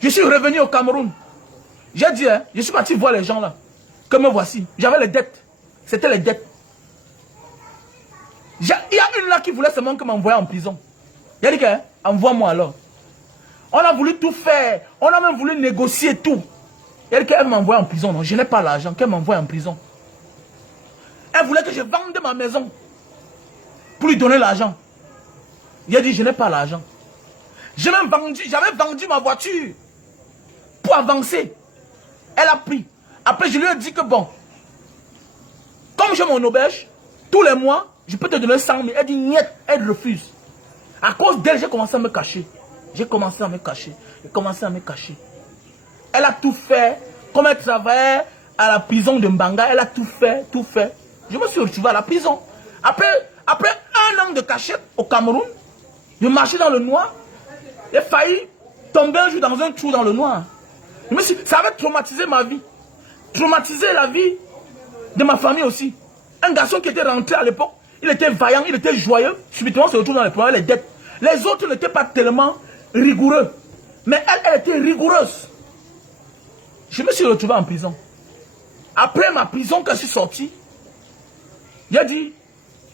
Je suis revenu au Cameroun. J'ai dit, hein, je suis parti voir les gens là. Que me voici. J'avais les dettes. C'était les dettes. Il y a une là qui voulait seulement que m'envoyer en prison. Il a dit que, hein, envoie-moi alors. On a voulu tout faire. On a même voulu négocier tout. Elle dit qu'elle m'envoie en prison. Non, je n'ai pas l'argent. Qu'elle m'envoie en prison. Elle voulait que je vende ma maison pour lui donner l'argent. Il a dit, je n'ai pas l'argent. J'avais vendu ma voiture pour avancer. Elle a pris. Après, je lui ai dit que bon, comme j'ai mon auberge, tous les mois, je peux te donner 100 000. Elle dit, niet, elle refuse. À cause d'elle, j'ai commencé à me cacher. J'ai commencé à me cacher. J'ai commencé à me cacher. Elle a tout fait. Comme elle travaillait à la prison de Mbanga, elle a tout fait, tout fait. Je me suis retrouvé à la prison. Après 1 an de cachette au Cameroun, je marchais dans le noir. J'ai failli tomber un jour dans un trou dans le noir. Ça avait traumatisé ma vie. Traumatisé la vie de ma famille aussi. Un garçon qui était rentré à l'époque, il était vaillant, il était joyeux. Subitement, se retrouve dans les problèmes, les dettes. Les autres n'étaient pas tellement rigoureux. Mais elle était rigoureuse. Je me suis retrouvé en prison. Après ma prison, quand je suis sorti, il a dit,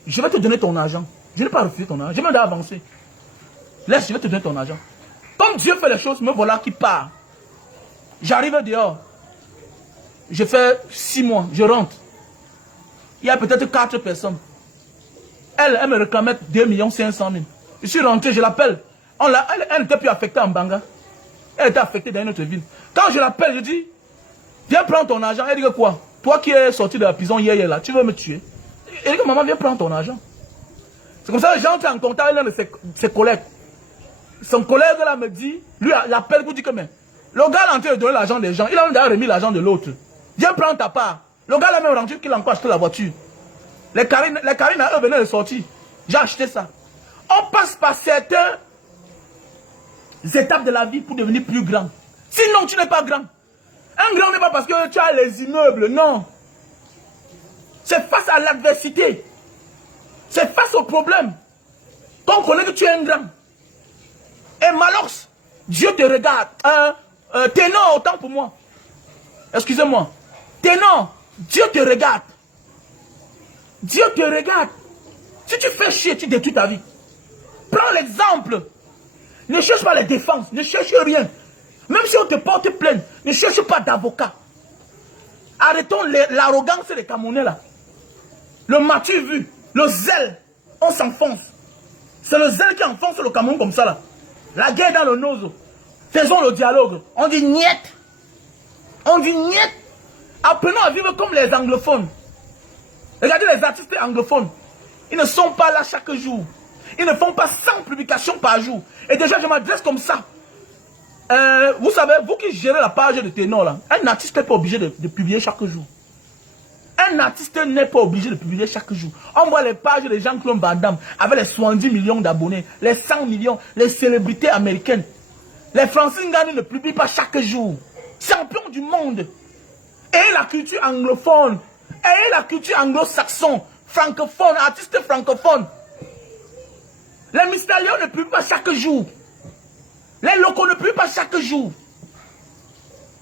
je vais te donner ton argent. Je n'ai pas refusé ton argent. Je m'en ai avancé. Laisse, je vais te donner ton argent. Comme Dieu fait les choses, me voilà qui part. J'arrive dehors. Je fais 6 mois, je rentre. Il y a peut-être 4 personnes. Elle me réclamait 2 500 000. Je suis rentré, je l'appelle. Elle n'était plus affectée en Banga. Elle était affectée dans une autre ville. Quand je l'appelle, je dis, viens prendre ton argent. Elle dit que quoi? Toi qui es sorti de la prison hier là, tu veux me tuer? Elle dit que maman, viens prendre ton argent. C'est comme ça que j'entre en contact avec l'un de ses collègues. Son collègue là me dit, lui l'appelle pour dire que mais, le gars est en train de donner l'argent des gens. Il a déjà remis l'argent de l'autre. Viens prendre ta part. Le gars là même rendu qu'il a encore acheté la voiture. Les carines à eux venaient de sortir. J'ai acheté ça. On passe par certaines étapes de la vie pour devenir plus grand. Sinon, tu n'es pas grand. Un grand n'est pas parce que tu as les immeubles, non. C'est face à l'adversité. C'est face au problème qu'on connaît que tu es un grand. Et Malox, Dieu te regarde. Ténor, autant pour moi. Excusez-moi. Ténor, Dieu te regarde. Dieu te regarde. Si tu fais chier, tu détruis ta vie. Prends l'exemple. Ne cherche pas les défenses. Ne cherche rien. Même si on te porte plainte, ne cherche pas d'avocat. Arrêtons l'arrogance des Camerounais là. Le m'as-tu vu? Le zèle, on s'enfonce. C'est le zèle qui enfonce le Cameroun comme ça là. La guerre dans le nose. Faisons le dialogue. On dit niet. On dit niet. Apprenons à vivre comme les anglophones. Regardez les artistes anglophones. Ils ne sont pas là chaque jour. Ils ne font pas 100 publications par jour. Et déjà, je m'adresse comme ça. Vous savez, vous qui gérez la page de Ténor, là, un artiste n'est pas obligé de publier chaque jour. Un artiste n'est pas obligé de publier chaque jour. On voit les pages de Jean-Claude Van Damme avec les 70 millions d'abonnés, les 100 millions, les célébrités américaines. Les Français ne publient pas chaque jour. Champion du monde. Et la culture anglophone. Et la culture anglo-saxonne. Francophone, artiste francophone. Les mystérieux ne publient pas chaque jour. Les locaux ne publient pas chaque jour.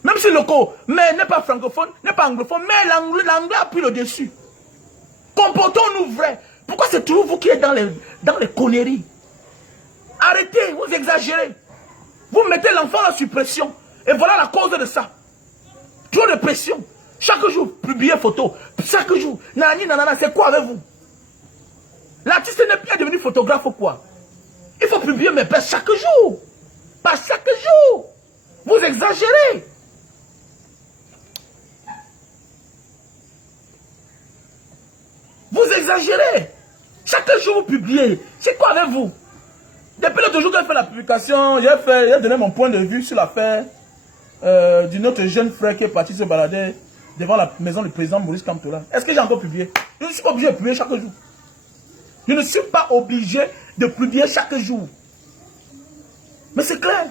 Même si locaux, mais n'est pas francophone, n'est pas anglophone, mais l'anglais a pris le dessus. Comportons-nous vrai. Pourquoi c'est toujours vous qui êtes dans les conneries? Arrêtez, vous exagérez. Vous mettez l'enfant sous pression. Et voilà la cause de ça. Trop de pression. Chaque jour, publiez photo. Chaque jour, nani, nanana, c'est quoi avec vous? L'artiste n'est pas devenu photographe ou quoi? Il faut publier mes pères chaque jour. Pas chaque jour. Vous exagérez. Vous exagérez. Chaque jour, vous publiez. C'est quoi avec vous? Depuis l'autre jour que j'ai fait la publication, j'ai donné mon point de vue sur l'affaire d'une autre jeune frère qui est parti se balader devant la maison du président Maurice Kamtora. Est-ce que j'ai encore publié? Je ne suis pas obligé de publier chaque jour. Je ne suis pas obligé de publier chaque jour. Mais c'est clair.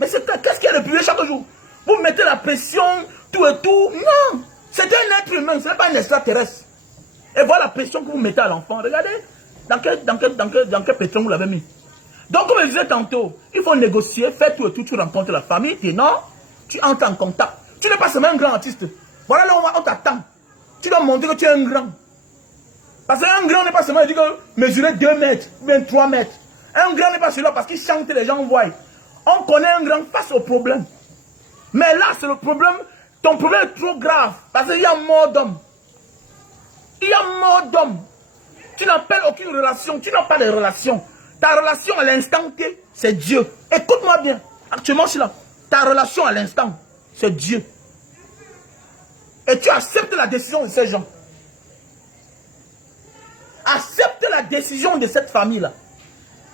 Mais c'est clair. Qu'est-ce qu'il y a de publier chaque jour? Vous mettez la pression, tout et tout. Non. C'est un être humain, ce n'est pas un extraterrestre. Et voilà la pression que vous mettez à l'enfant. Regardez dans quel pétron vous l'avez mis. Donc, comme je disais tantôt, il faut négocier, faire tout et tout. Tu rencontres la famille, tu entres en contact. Tu n'es pas seulement un grand artiste. Voilà là on t'attend. Tu dois montrer que tu es un grand. Parce qu'un grand n'est pas seulement dit que mesurer 2 mètres, ou bien 3 mètres. Un grand n'est pas celui-là parce qu'il chante, les gens voient. On connaît un grand face au problème. Mais là, c'est le problème. Ton problème est trop grave. Parce qu'il y a mort d'homme. Il y a mort d'homme. Tu n'appelles aucune relation. Tu n'as pas de relation. Ta relation à l'instant T, c'est Dieu. Écoute-moi bien. Actuellement, c'est là. Ta relation à l'instant, c'est Dieu. Et tu acceptes la décision de ces gens. Accepte la décision de cette famille-là.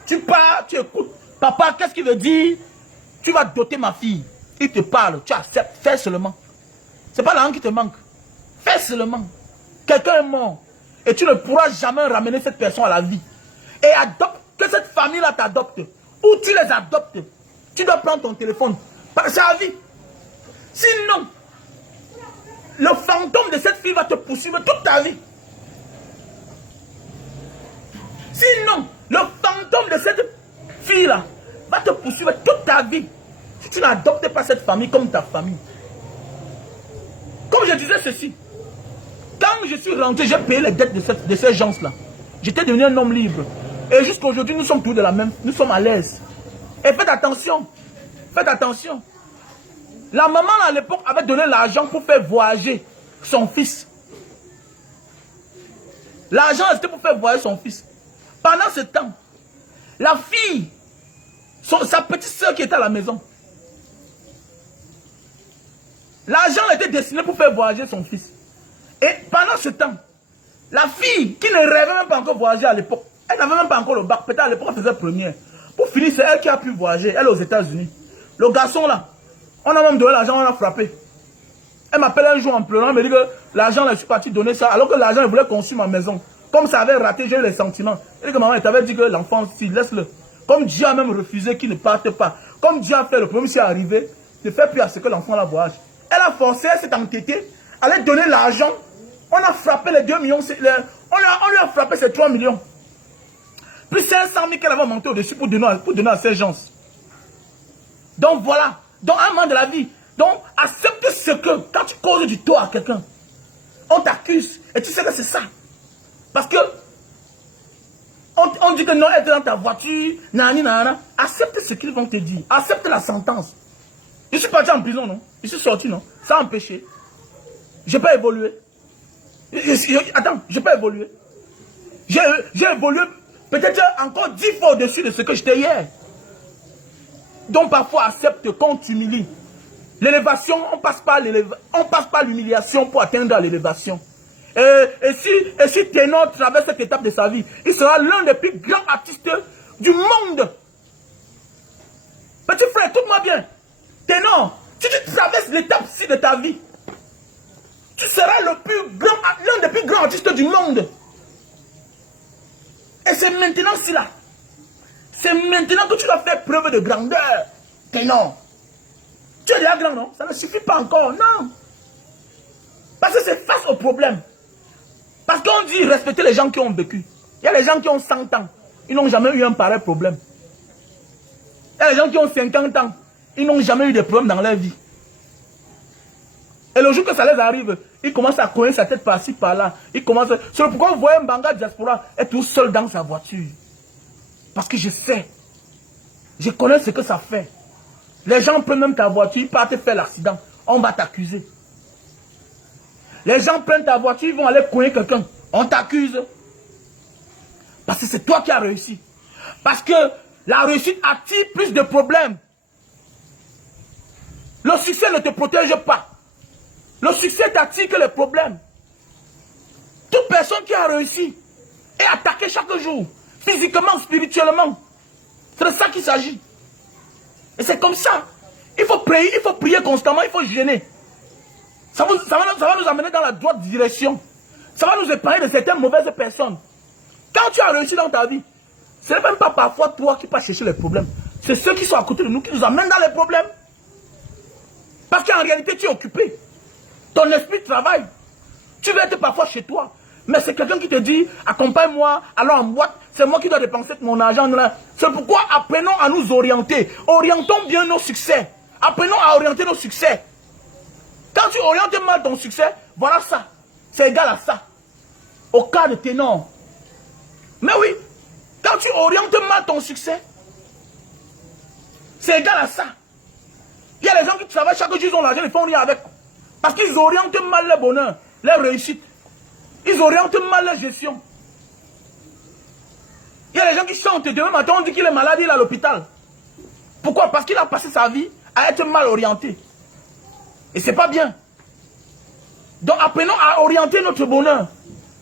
Tu pars, tu écoutes. Papa, qu'est-ce qu'il veut dire? Tu vas doter ma fille. Il te parle, tu acceptes. Fais seulement. Ce n'est pas l'argent qui te manque. Fais seulement. Quelqu'un est mort. Et tu ne pourras jamais ramener cette personne à la vie. Et adopte, que cette famille-là t'adopte. Ou tu les adoptes. Tu dois prendre ton téléphone. C'est la vie. Sinon, le fantôme de cette fille va te poursuivre toute ta vie. Sinon, le fantôme de cette fille-là va te poursuivre toute ta vie. Si tu n'adoptes pas cette famille comme ta famille. Comme je disais ceci. Quand je suis rentré, j'ai payé les dettes de ces gens-là. J'étais devenu un homme libre. Et jusqu'à aujourd'hui, nous sommes tous de la même. Nous sommes à l'aise. Et faites attention. Faites attention. La maman à l'époque avait donné l'argent pour faire voyager son fils. L'argent c'était pour faire voyager son fils. Pendant ce temps, la fille, sa petite soeur qui était à la maison, l'argent était destiné pour faire voyager son fils. Et pendant ce temps, la fille qui ne rêvait même pas encore voyager à l'époque, elle n'avait même pas encore le bac, peut-être à l'époque elle faisait première. Pour finir, c'est elle qui a pu voyager, elle aux États-Unis. Le garçon là, on a même donné l'argent, on a frappé. Elle m'appelle un jour en pleurant, elle me dit que l'argent, je suis parti donner ça, alors que l'argent, elle voulait construire ma maison. Comme ça avait raté, j'ai eu les sentiments. Elle dit que maman, elle t'avait dit que l'enfant, si, laisse-le. Comme Dieu a même refusé qu'il ne parte pas. Comme Dieu a fait le premier, c'est arrivé, ne fais plus à ce que l'enfant la voyage. Elle a forcé, elle s'est entêtée, elle a donné l'argent. On a frappé les 2 millions, on lui a frappé ces 3 millions. Plus 500 000 qu'elle avait monté au-dessus pour donner à ces gens. Donc voilà, donc un moment de la vie. Donc accepte ce que, quand tu causes du tort à quelqu'un, on t'accuse et tu sais que c'est ça. Parce que on dit que non, être dans ta voiture, nani, nana. Accepte ce qu'ils vont te dire. Accepte la sentence. Je suis parti en prison, non? Je suis sorti, non? Sans empêcher. Je peux évoluer. Attends, je peux évoluer. J'ai évolué peut-être encore 10 fois au-dessus de ce que j'étais hier. Donc parfois accepte qu'on t'humilie. L'élévation, on passe par l'humiliation pour atteindre l'élévation. Et si Ténor traverse cette étape de sa vie, il sera l'un des plus grands artistes du monde. Petit frère, écoute-moi bien. Ténor, si tu traverses l'étape-ci de ta vie, tu seras l'un des plus grands artistes du monde. Et c'est maintenant cela. C'est maintenant que tu dois faire preuve de grandeur. Ténor. Tu es déjà grand, non? Ça ne suffit pas encore, non. Parce que c'est face au problème. Parce qu'on dit respecter les gens qui ont vécu. Il y a les gens qui ont 100 ans. Ils n'ont jamais eu un pareil problème. Il y a les gens qui ont 50 ans. Ils n'ont jamais eu de problème dans leur vie. Et le jour que ça les arrive, ils commencent à cogner sa tête par-ci, par-là. C'est pourquoi vous voyez un Mbanga Diaspora être tout seul dans sa voiture. Parce que je sais. Je connais ce que ça fait. Les gens prennent même ta voiture, ils partent faire l'accident. On va t'accuser. Les gens prennent ta voiture, ils vont aller cogner quelqu'un. On t'accuse. Parce que c'est toi qui as réussi. Parce que la réussite attire plus de problèmes. Le succès ne te protège pas. Le succès t'attire que les problèmes. Toute personne qui a réussi est attaquée chaque jour. Physiquement, spirituellement. C'est de ça qu'il s'agit. Et c'est comme ça. Il faut prier constamment, il faut jeûner. Ça va nous amener dans la droite direction. Ça va nous épargner de certaines mauvaises personnes. Quand tu as réussi dans ta vie, ce n'est même pas parfois toi qui vas chercher les problèmes. C'est ceux qui sont à côté de nous qui nous amènent dans les problèmes. Parce qu'en réalité, tu es occupé. Ton esprit travaille. Tu veux être parfois chez toi. Mais c'est quelqu'un qui te dit, accompagne-moi, allons en boîte. C'est moi qui dois dépenser mon argent. C'est pourquoi apprenons à nous orienter. Orientons bien nos succès. Apprenons à orienter nos succès. Quand tu orientes mal ton succès, voilà ça. C'est égal à ça. Au cas de Ténor. Mais oui, quand tu orientes mal ton succès, c'est égal à ça. Il y a des gens qui travaillent chaque jour, ils ont l'argent, ils font rien avec. Parce qu'ils orientent mal leur bonheur, leur réussite. Ils orientent mal leur gestion. Il y a des gens qui chantent, demain matin on dit qu'il est malade, il est à l'hôpital. Pourquoi? Parce qu'il a passé sa vie à être mal orienté. Et c'est pas bien. Donc apprenons à orienter notre bonheur.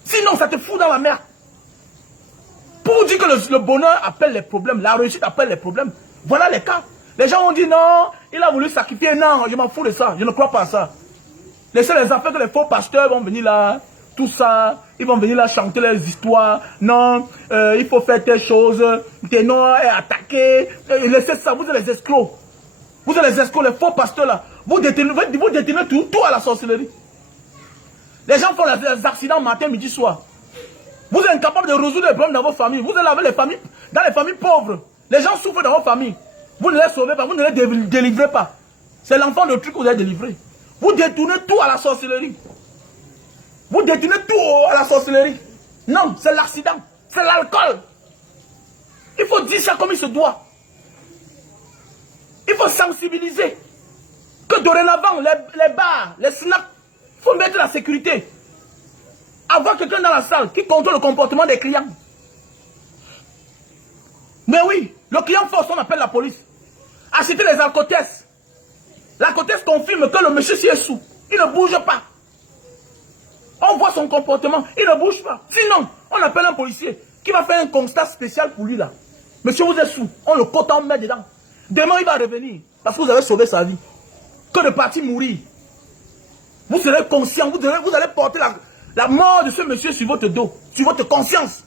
Sinon ça te fout dans la merde. Pour dire que le bonheur appelle les problèmes, la réussite appelle les problèmes. Voilà les cas. Les gens ont dit non, il a voulu sacrifier. Non, je m'en fous de ça. Je ne crois pas à ça. Laissez les affaires que les faux pasteurs vont venir là. Tout ça, ils vont venir là chanter les histoires. Non, il faut faire telle chose. Ténor est attaqué. Laissez ça, vous êtes les escrocs. Vous êtes les escrocs, les faux pasteurs là. Vous détenez tout à la sorcellerie. Les gens font les accidents matin, midi, soir. Vous êtes incapable de résoudre les problèmes dans vos familles. Vous êtes avec les familles, dans les familles pauvres. Les gens souffrent dans vos familles. Vous ne les sauvez pas, vous ne les délivrez pas. C'est l'enfant de truc que vous avez délivré. Vous détournez tout à la sorcellerie. Vous détournez tout à la sorcellerie. Non, c'est l'accident. C'est l'alcool. Il faut dire ça comme il se doit. Il faut sensibiliser. Que dorénavant, les bars, les snacks, il faut mettre la sécurité. Avoir quelqu'un dans la salle qui contrôle le comportement des clients. Mais oui, le client force, on appelle la police. Acheter les alcotesses. L'alcotesse confirme que le monsieur s'y est sous. Il ne bouge pas. On voit son comportement, il ne bouge pas. Sinon, on appelle un policier qui va faire un constat spécial pour lui là. Monsieur, vous êtes sous. On le cote, on met dedans. Demain, il va revenir parce que vous avez sauvé sa vie. Que de partir mourir. Vous serez conscient, vous allez porter la mort de ce monsieur sur votre dos, sur votre conscience.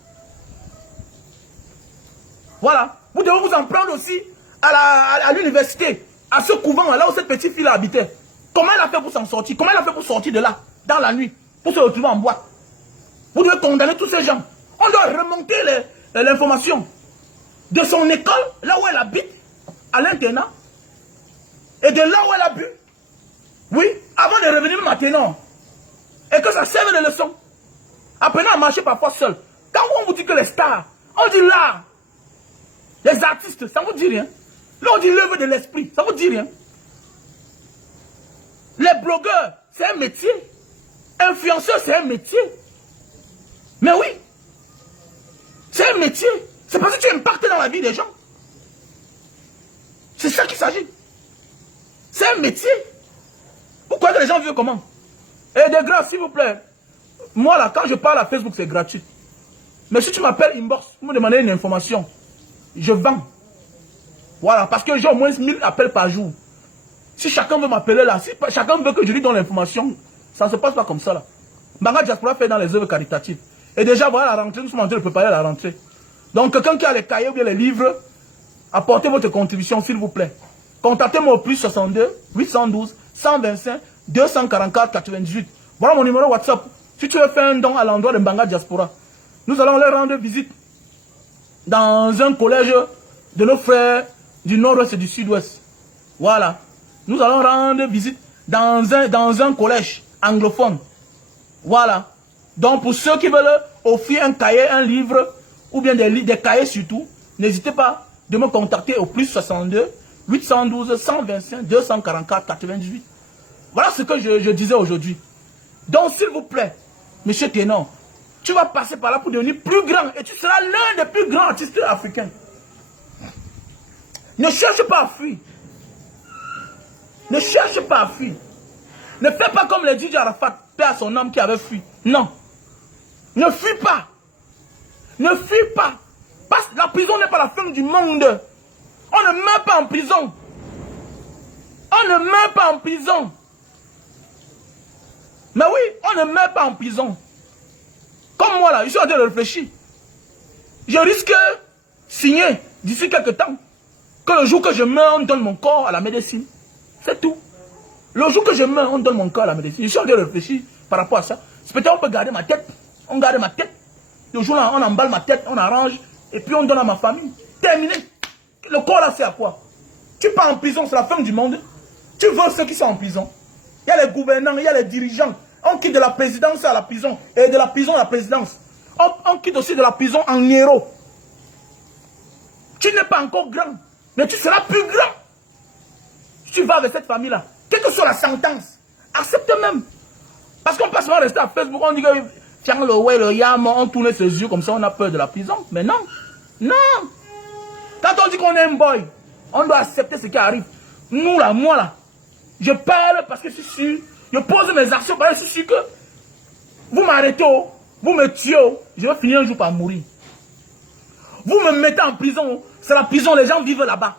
Voilà. Vous devez vous en prendre aussi à l'université, à ce couvent là où cette petite fille habitait. Comment elle a fait pour s'en sortir? Comment elle a fait pour sortir de là, dans la nuit, pour se retrouver en boîte? Vous devez condamner tous ces gens. On doit remonter l'information de son école, là où elle habite, à l'internat, et de là où elle a bu. Oui, avant de revenir maintenant. Et que ça serve de leçon. Apprenez à marcher parfois seul. Quand on vous dit que les stars, on dit l'art, les artistes, ça ne vous dit rien. Là on dit l'œuvre de l'esprit, ça ne vous dit rien. Les blogueurs, c'est un métier. Influenceur, c'est un métier. Mais oui. C'est un métier. C'est parce que tu impactes dans la vie des gens. C'est ça qu'il s'agit. C'est un métier. Vous croyez que les gens vivent comment? Et de grâce, s'il vous plaît. Moi, là, quand je parle à Facebook, c'est gratuit. Mais si tu m'appelles inbox, vous me demandez une information, je vends. Voilà, parce que j'ai au moins 1000 appels par jour. Si chacun veut m'appeler là, si chacun veut que je lui donne l'information, ça ne se passe pas comme ça là. Mbanga Diaspora fait dans les œuvres caritatives. Et déjà, voilà la rentrée, nous sommes en train de préparer la rentrée. Donc, quelqu'un qui a les cahiers ou bien les livres, apportez votre contribution, s'il vous plaît. Contactez-moi au plus 62 812 125 244 98. Voilà mon numéro WhatsApp. Si tu veux faire un don à l'endroit de Mbanga Diaspora, nous allons leur rendre visite dans un collège de nos frères du nord-ouest et du sud-ouest. Voilà. Nous allons rendre visite dans un collège anglophone. Voilà. Donc pour ceux qui veulent offrir un cahier, un livre, ou bien des cahiers surtout, n'hésitez pas de me contacter au plus 62 812 125 244 98. Voilà ce que je disais aujourd'hui. Donc s'il vous plaît, monsieur Ténor, tu vas passer par là pour devenir plus grand et tu seras l'un des plus grands artistes africains. Ne cherche pas à fuir. Ne cherche pas à fuir. Ne fais pas comme les DJ Arafat, paix à son âme qui avait fui. Non. Ne fuis pas. Ne fuis pas. Parce que la prison n'est pas la fin du monde. On ne meurt pas en prison. On ne meurt pas en prison. Mais oui, on ne meurt pas en prison. Comme moi là, je suis en train de réfléchir. Je risque de signer d'ici quelques temps que le jour que je meurs, on donne mon corps à la médecine. C'est tout. Le jour que je meurs, on donne mon corps à la médecine. Je suis en train de réfléchir par rapport à ça. Peut-être on peut garder ma tête. On garde ma tête. Le jour là, on emballe ma tête, on arrange. Et puis on donne à ma famille. Terminé. Le corps là, c'est à quoi? Tu pars en prison, c'est la fin du monde. Tu veux ceux qui sont en prison. Il y a les gouvernants, il y a les dirigeants. On quitte de la présidence à la prison. Et de la prison à la présidence. On quitte aussi de la prison en héros. Tu n'es pas encore grand. Mais tu seras plus grand. Tu vas avec cette famille-là. Quelle que soit la sentence. Accepte même. Parce qu'on passe souvent rester à Facebook. On dit que tiens le ouais, le yam, on tourne ses yeux comme ça, on a peur de la prison. Mais non. Non. Quand on dit qu'on est un boy, on doit accepter ce qui arrive. Nous là, moi là, je parle parce que je suis sûr. Je pose mes actions parce que je suis sûr que vous m'arrêtez, vous me tuez, je vais finir un jour par mourir. Vous me mettez en prison, c'est la prison, les gens vivent là-bas.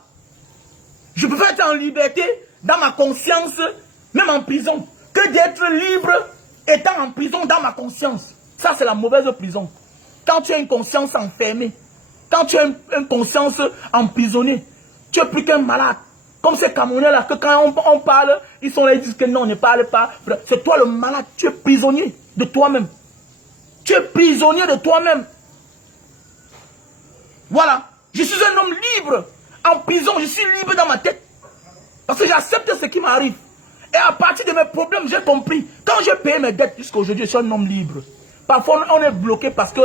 Je préfère être en liberté, dans ma conscience, même en prison, que d'être libre, étant en prison dans ma conscience. Ça, c'est la mauvaise prison. Quand tu as une conscience enfermée, quand tu as une conscience emprisonnée, tu es plus qu'un malade. Comme ces Camerounais là, que quand on parle, ils sont là, ils disent que non, on ne parle pas. C'est toi le malade, tu es prisonnier de toi-même. Tu es prisonnier de toi-même. Voilà. Je suis un homme libre. En prison, je suis libre dans ma tête. Parce que j'accepte ce qui m'arrive. Et à partir de mes problèmes, j'ai compris. Quand j'ai payé mes dettes jusqu'à aujourd'hui, je suis un homme libre. Parfois, on est bloqué parce que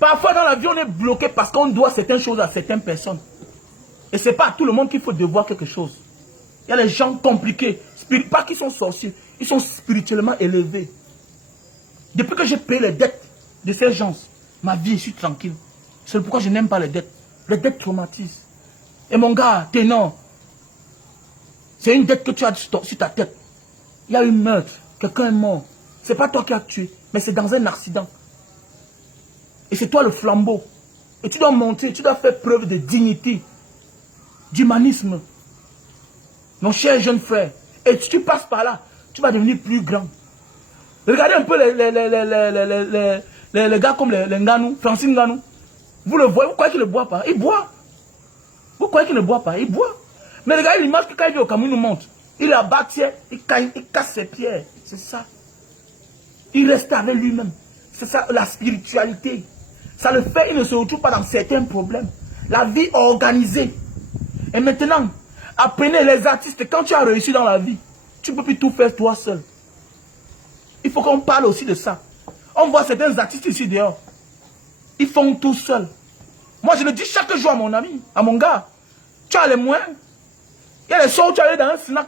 Parfois, dans la vie, on est bloqué parce qu'on doit certaines choses à certaines personnes. Et ce n'est pas à tout le monde qu'il faut devoir quelque chose. Il y a les gens compliqués. Pas qu'ils sont sorciers. Ils sont spirituellement élevés. Depuis que j'ai payé les dettes de ces gens, ma vie, je suis tranquille. C'est pourquoi je n'aime pas les dettes. Les dettes traumatisent. Et mon gars, Ténor, c'est une dette que tu as sur ta tête. Il y a eu meurtre. Quelqu'un est mort. Ce n'est pas toi qui as tué, mais c'est dans un accident. Et c'est toi le flambeau. Et tu dois monter, tu dois faire preuve de dignité, d'humanisme. Mon cher jeune frère. Et si tu passes par là, tu vas devenir plus grand. Regardez un peu les gars comme les Nganou, Francine Nganou. Vous le voyez, vous croyez qu'il ne boit pas? Il boit. Vous croyez qu'il ne boit pas? Il boit. Mais regardez l'image que quand il vient au Cameroun, il nous montre. Il est abattu, il casse ses pierres. C'est ça. Il reste avec lui-même. C'est ça, la spiritualité. Ça le fait, il ne se retrouve pas dans certains problèmes. La vie organisée. Et maintenant, apprenez les artistes, quand tu as réussi dans la vie, tu ne peux plus tout faire toi seul. Il faut qu'on parle aussi de ça. On voit certains artistes ici dehors. Ils font tout seuls. Moi, je le dis chaque jour à mon ami, à mon gars. Tu as les moyens. Il y a les soirs où tu allais dans un snack.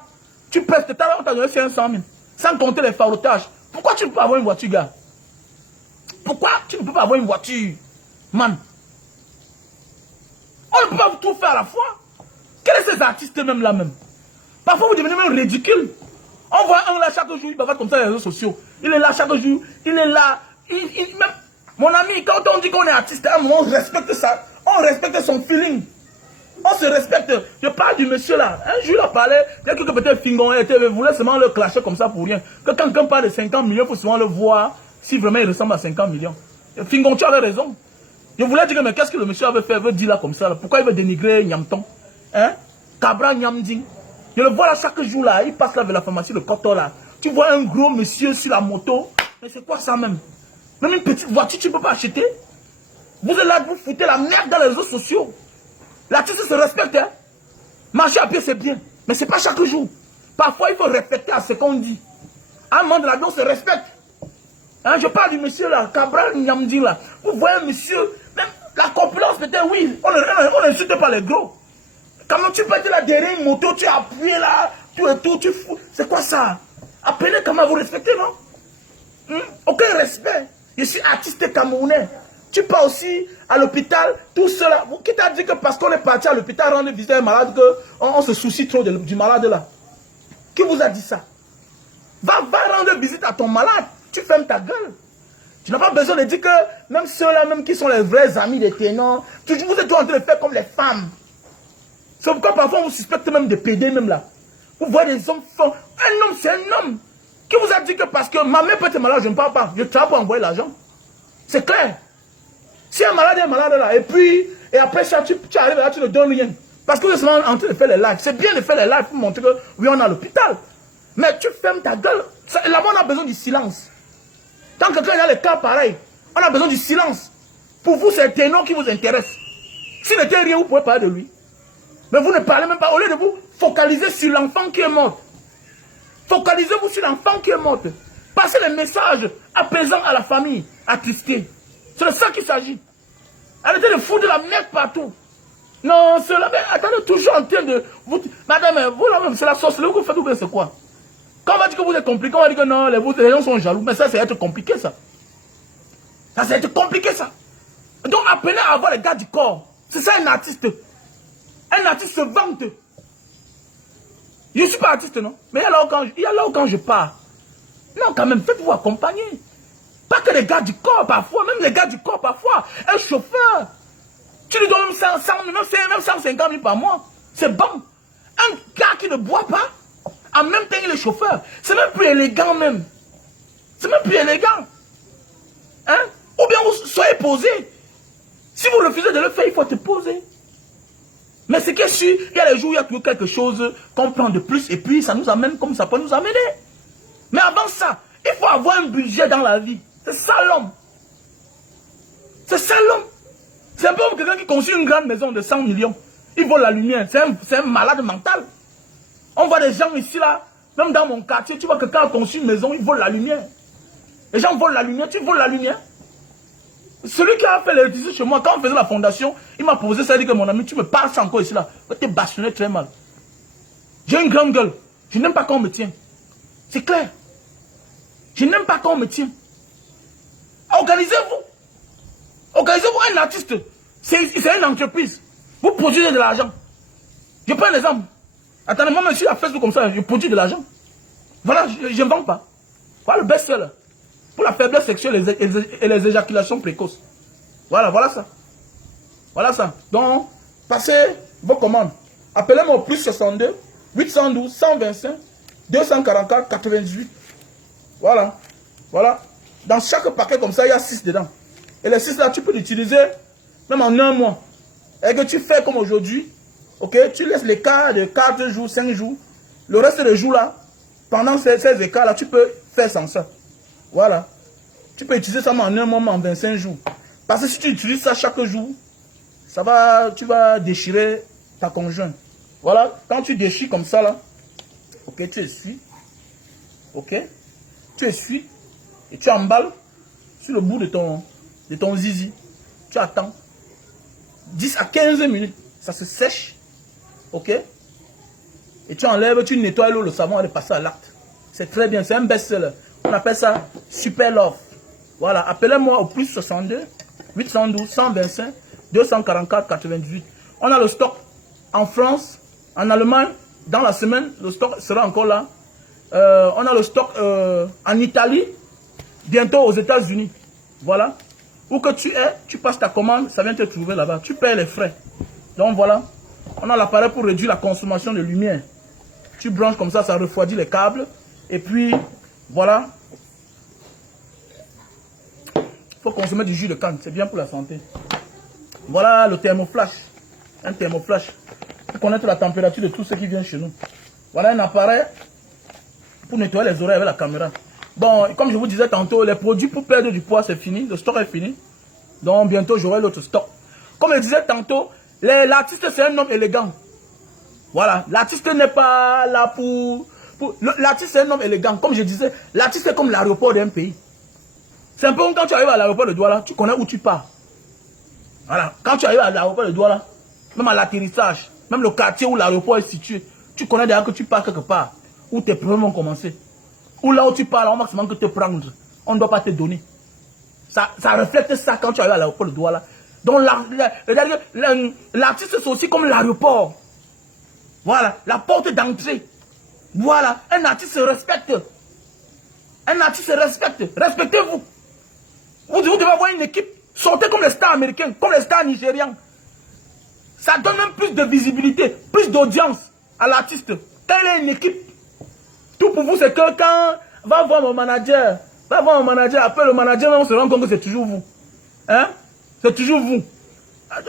Tu pèses, on t'a donné 500 000. Sans compter les farotages. Pourquoi tu ne peux pas avoir une voiture, gars? Pourquoi tu ne peux pas avoir une voiture, man? On ne peut pas tout faire à la fois. Quels sont ces artistes même là même? Parfois vous devenez même ridicule. On voit un là chaque jour, il va faire comme ça les réseaux sociaux. Il est là chaque jour, il est là. Même, mon ami, quand on dit qu'on est artiste, à un moment on respecte ça. On respecte son feeling. On se respecte. Je parle du monsieur là. Un jour il a parlé, quelqu'un que peut-être Fingon voulait seulement le clasher comme ça pour rien. Que quand quelqu'un parle de 50 millions, il faut souvent le voir si vraiment il ressemble à 50 millions. Fingon, tu avais raison. Je voulais dire, mais qu'est-ce que le monsieur avait fait, veut dire là comme ça là? Pourquoi il veut dénigrer Nyamton? Hein? Cabra Nyamding. Je le vois là chaque jour là, il passe là vers la pharmacie, le coton là. Tu vois un gros monsieur sur la moto. Mais c'est quoi ça même? Même une petite voiture, tu ne peux pas acheter. Vous êtes là, vous foutez la merde dans les réseaux sociaux. L'artiste se respecte. Hein? Marcher à pied, c'est bien. Mais ce n'est pas chaque jour. Parfois, il faut respecter à ce qu'on dit. À un moment de la vie, on se respecte. Hein, je parle du monsieur là, Cabral Nyamding là. Vous voyez, monsieur, même la corpulence peut-être, oui, on n'insulte pas les gros. Comment tu peux être là derrière une moto, tu as appuyé là, tout et tout, tu fous. C'est quoi ça? Appelez comment vous respectez, non? Aucun respect. Je suis artiste camerounais. Tu pars aussi à l'hôpital, tout cela. Qui t'a dit que parce qu'on est parti à l'hôpital rendre visite à un malade, qu'on se soucie trop du malade là? Qui vous a dit ça? Va rendre visite à ton malade. Tu fermes ta gueule. Tu n'as pas besoin de dire que même ceux-là, même qui sont les vrais amis des ténors, vous êtes en train de faire comme les femmes. C'est pourquoi parfois on vous suspecte même de PD même là. Vous voyez des hommes forts. Un homme, c'est un homme. Qui vous a dit que parce que ma mère peut être malade, je ne parle pas. Je travaille pour envoyer l'argent. C'est clair. Si un malade est malade là, et après ça, tu arrives là, tu ne donnes rien. Parce que vous êtes seulement en train de faire les lives. C'est bien de faire les lives pour montrer que oui, on est à l'hôpital. Mais tu fermes ta gueule. Là-bas, on a besoin du silence. Tant que quelqu'un a les cas pareils, on a besoin du silence. Pour vous, c'est un ténor qui vous intéresse. S'il n'était rien, vous pouvez parler de lui. Mais vous ne parlez même pas. Au lieu de vous focaliser sur l'enfant qui est mort. Focalisez-vous sur l'enfant qui est mort. Passez les messages apaisants à la famille, attristée. C'est de ça qu'il s'agit. Arrêtez de foutre de la merde partout. Non, cela, mais attendez, toujours en train de... Madame, vous là même, c'est la sauce, vous faites ou bien c'est quoi? Quand on va dire que vous êtes compliqué, on va dire que non, les gens sont jaloux. Mais ça, c'est être compliqué, ça. Ça, c'est être compliqué, ça. Donc, apprenez à avoir les gars du corps. C'est ça, un artiste. Un artiste se vante. Je ne suis pas artiste, non? Mais il y a là où quand je pars. Non, quand même, faites-vous accompagner. Pas que les gars du corps, parfois. Même les gars du corps, parfois. Un chauffeur. Tu lui donnes même 150 000 par mois. C'est bon. Un gars qui ne boit pas, en même temps il est chauffeur. C'est même plus élégant même. C'est même plus élégant. Hein? Ou bien vous soyez posé. Si vous refusez de le faire, il faut te poser. Mais c'est que sûr, il y a les jours où il y a toujours quelque chose qu'on prend de plus et puis ça nous amène comme ça peut nous amener. Mais avant ça, il faut avoir un budget dans la vie. C'est ça l'homme. C'est ça l'homme. C'est un peu comme quelqu'un qui construit une grande maison de 100 millions. Il vole la lumière. C'est un malade mental. On voit des gens ici là, même dans mon quartier, tu vois que quand on construit une maison, ils volent la lumière. Les gens volent la lumière, tu voles la lumière. Celui qui a fait l'électricité chez moi, quand on faisait la fondation, il m'a posé ça, il dit que mon ami, tu me parles ça encore ici là. Tu bâchonné très mal. J'ai une grande gueule. Je n'aime pas qu'on me tient. C'est clair. Je n'aime pas qu'on me tient. Organisez-vous. Organisez-vous un artiste. C'est une entreprise. Vous produisez de l'argent. Je prends l'exemple. Attendez, moi, je suis à Facebook comme ça, je produis de l'argent. Voilà, je ne vends pas. Voilà le best-seller. Pour la faiblesse sexuelle et les éjaculations précoces. Voilà, voilà ça. Voilà ça. Donc, passez vos commandes. Appelez-moi au plus 62 812 125 244 98. Voilà. Voilà. Dans chaque paquet comme ça, il y a 6 dedans. Et les 6 là, tu peux l'utiliser même en un mois. Et que tu fais comme aujourd'hui. Ok, tu laisses l'écart de 4 jours, 5 jours. Le reste des jours là, pendant ces écarts là, tu peux faire sans ça. Voilà. Tu peux utiliser ça en un mois, en 25 jours. Parce que si tu utilises ça chaque jour, tu vas déchirer ta conjointe. Voilà. Quand tu déchires comme ça là, ok, tu essuies. Ok. Tu essuies. Et tu emballes sur le bout de ton zizi. Tu attends. 10 à 15 minutes. Ça se sèche. Ok. Et tu enlèves, tu nettoies l'eau, le savon, elle est passée à l'acte. C'est très bien, c'est un best-seller. On appelle ça Super Love. Voilà, appelez-moi au plus 62 812 125 244 98. On a le stock en France, en Allemagne. Dans la semaine, le stock sera encore là. On a le stock en Italie, bientôt aux États-Unis. Voilà. Où que tu es, tu passes ta commande, ça vient te trouver là-bas. Tu payes les frais. Donc voilà. On a l'appareil pour réduire la consommation de lumière. Tu branches comme ça refroidit les câbles. Et puis, voilà. Il faut consommer du jus de canne, c'est bien pour la santé. Voilà le thermoflash. Un thermoflash. Pour connaître la température de tout ce qui vient chez nous. Voilà un appareil pour nettoyer les oreilles avec la caméra. Bon, comme je vous disais tantôt, les produits pour perdre du poids, c'est fini. Le stock est fini. Donc, bientôt, j'aurai l'autre stock. Comme je disais tantôt, l'artiste, c'est un homme élégant. Voilà. L'artiste n'est pas là pour l'artiste, c'est un homme élégant. Comme je disais, l'artiste est comme l'aéroport d'un pays. C'est un peu comme quand tu arrives à l'aéroport de Douala, tu connais où tu pars. Voilà. Quand tu arrives à l'aéroport de Douala, même à l'atterrissage, même le quartier où l'aéroport est situé, tu connais déjà que tu pars quelque part. Où tes problèmes vont commencer. Ou là où tu pars, on va seulement que te prendre. On ne doit pas te donner. Ça reflète ça quand tu arrives à l'aéroport de Douala. Donc l'artiste, c'est aussi comme l'aéroport. Voilà, la porte d'entrée. Voilà, un artiste se respecte. Un artiste se respecte. Respectez-vous. Vous devez avoir une équipe. Sortez comme les stars américains, comme les stars nigérians. Ça donne même plus de visibilité, plus d'audience à l'artiste. Quand il a une équipe, tout pour vous, c'est que quand va voir mon manager, après le manager, on se rend compte que c'est toujours vous. Hein? C'est toujours vous.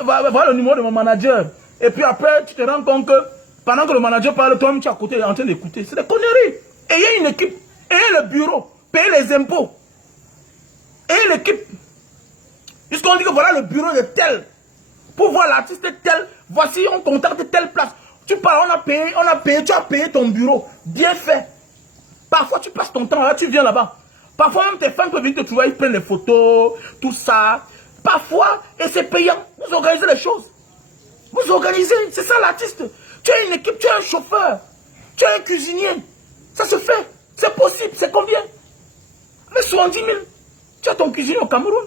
Va voir le numéro de mon manager. Et puis après, tu te rends compte que pendant que le manager parle, toi-même tu es à côté en train d'écouter. C'est des conneries. Ayez une équipe, ayez le bureau, payez les impôts. Ayez l'équipe. Jusqu'on dit que voilà le bureau de tel. Pour voir l'artiste tel, voici on contacte telle place. Tu parles, on a payé, tu as payé ton bureau. Bien fait. Parfois tu passes ton temps là, tu viens là-bas. Parfois même tes fans peuvent venir te trouver, ils prennent des photos, tout ça. Parfois, et c'est payant, vous organisez les choses. Vous organisez, c'est ça l'artiste. Tu as une équipe, tu as un chauffeur, tu as un cuisinier. Ça se fait, c'est possible, c'est combien? Mais 70 000, tu as ton cuisinier au Cameroun.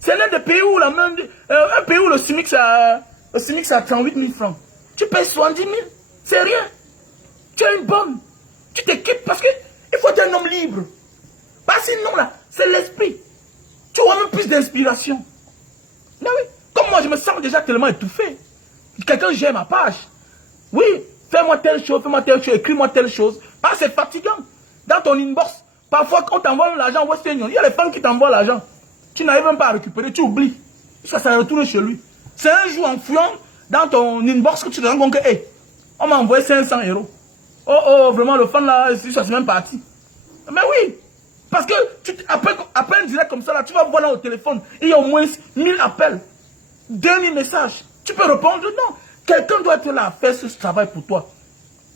C'est l'un des pays où un pays où le SMIC c'est à 38 000 francs. Tu payes 70 000, c'est rien. Tu as une bonne. Tu t'équipes parce qu'il faut être un homme libre. Pas sinon là, c'est l'esprit. Tu auras même plus d'inspiration. Mais oui, comme moi je me sens déjà tellement étouffé. Quelqu'un gère ma page. Oui, fais-moi telle chose, écris-moi telle chose. Parce que c'est fatigant. Dans ton inbox, parfois on t'envoie l'argent Western Union, il y a les femmes qui t'envoient l'argent. Tu n'arrives même pas à récupérer, tu oublies. Jusqu'à ça retourne chez lui. C'est un jour en fouillant dans ton inbox que tu te rends compte que, hey, on m'a envoyé 500 €. Oh, vraiment, le fan là, c'est même parti. Mais oui, parce que après un direct comme ça, là, tu vas voir là au téléphone, il y a au moins 1000 appels, 2000 messages. Tu peux répondre, non. Quelqu'un doit être là à faire ce travail pour toi.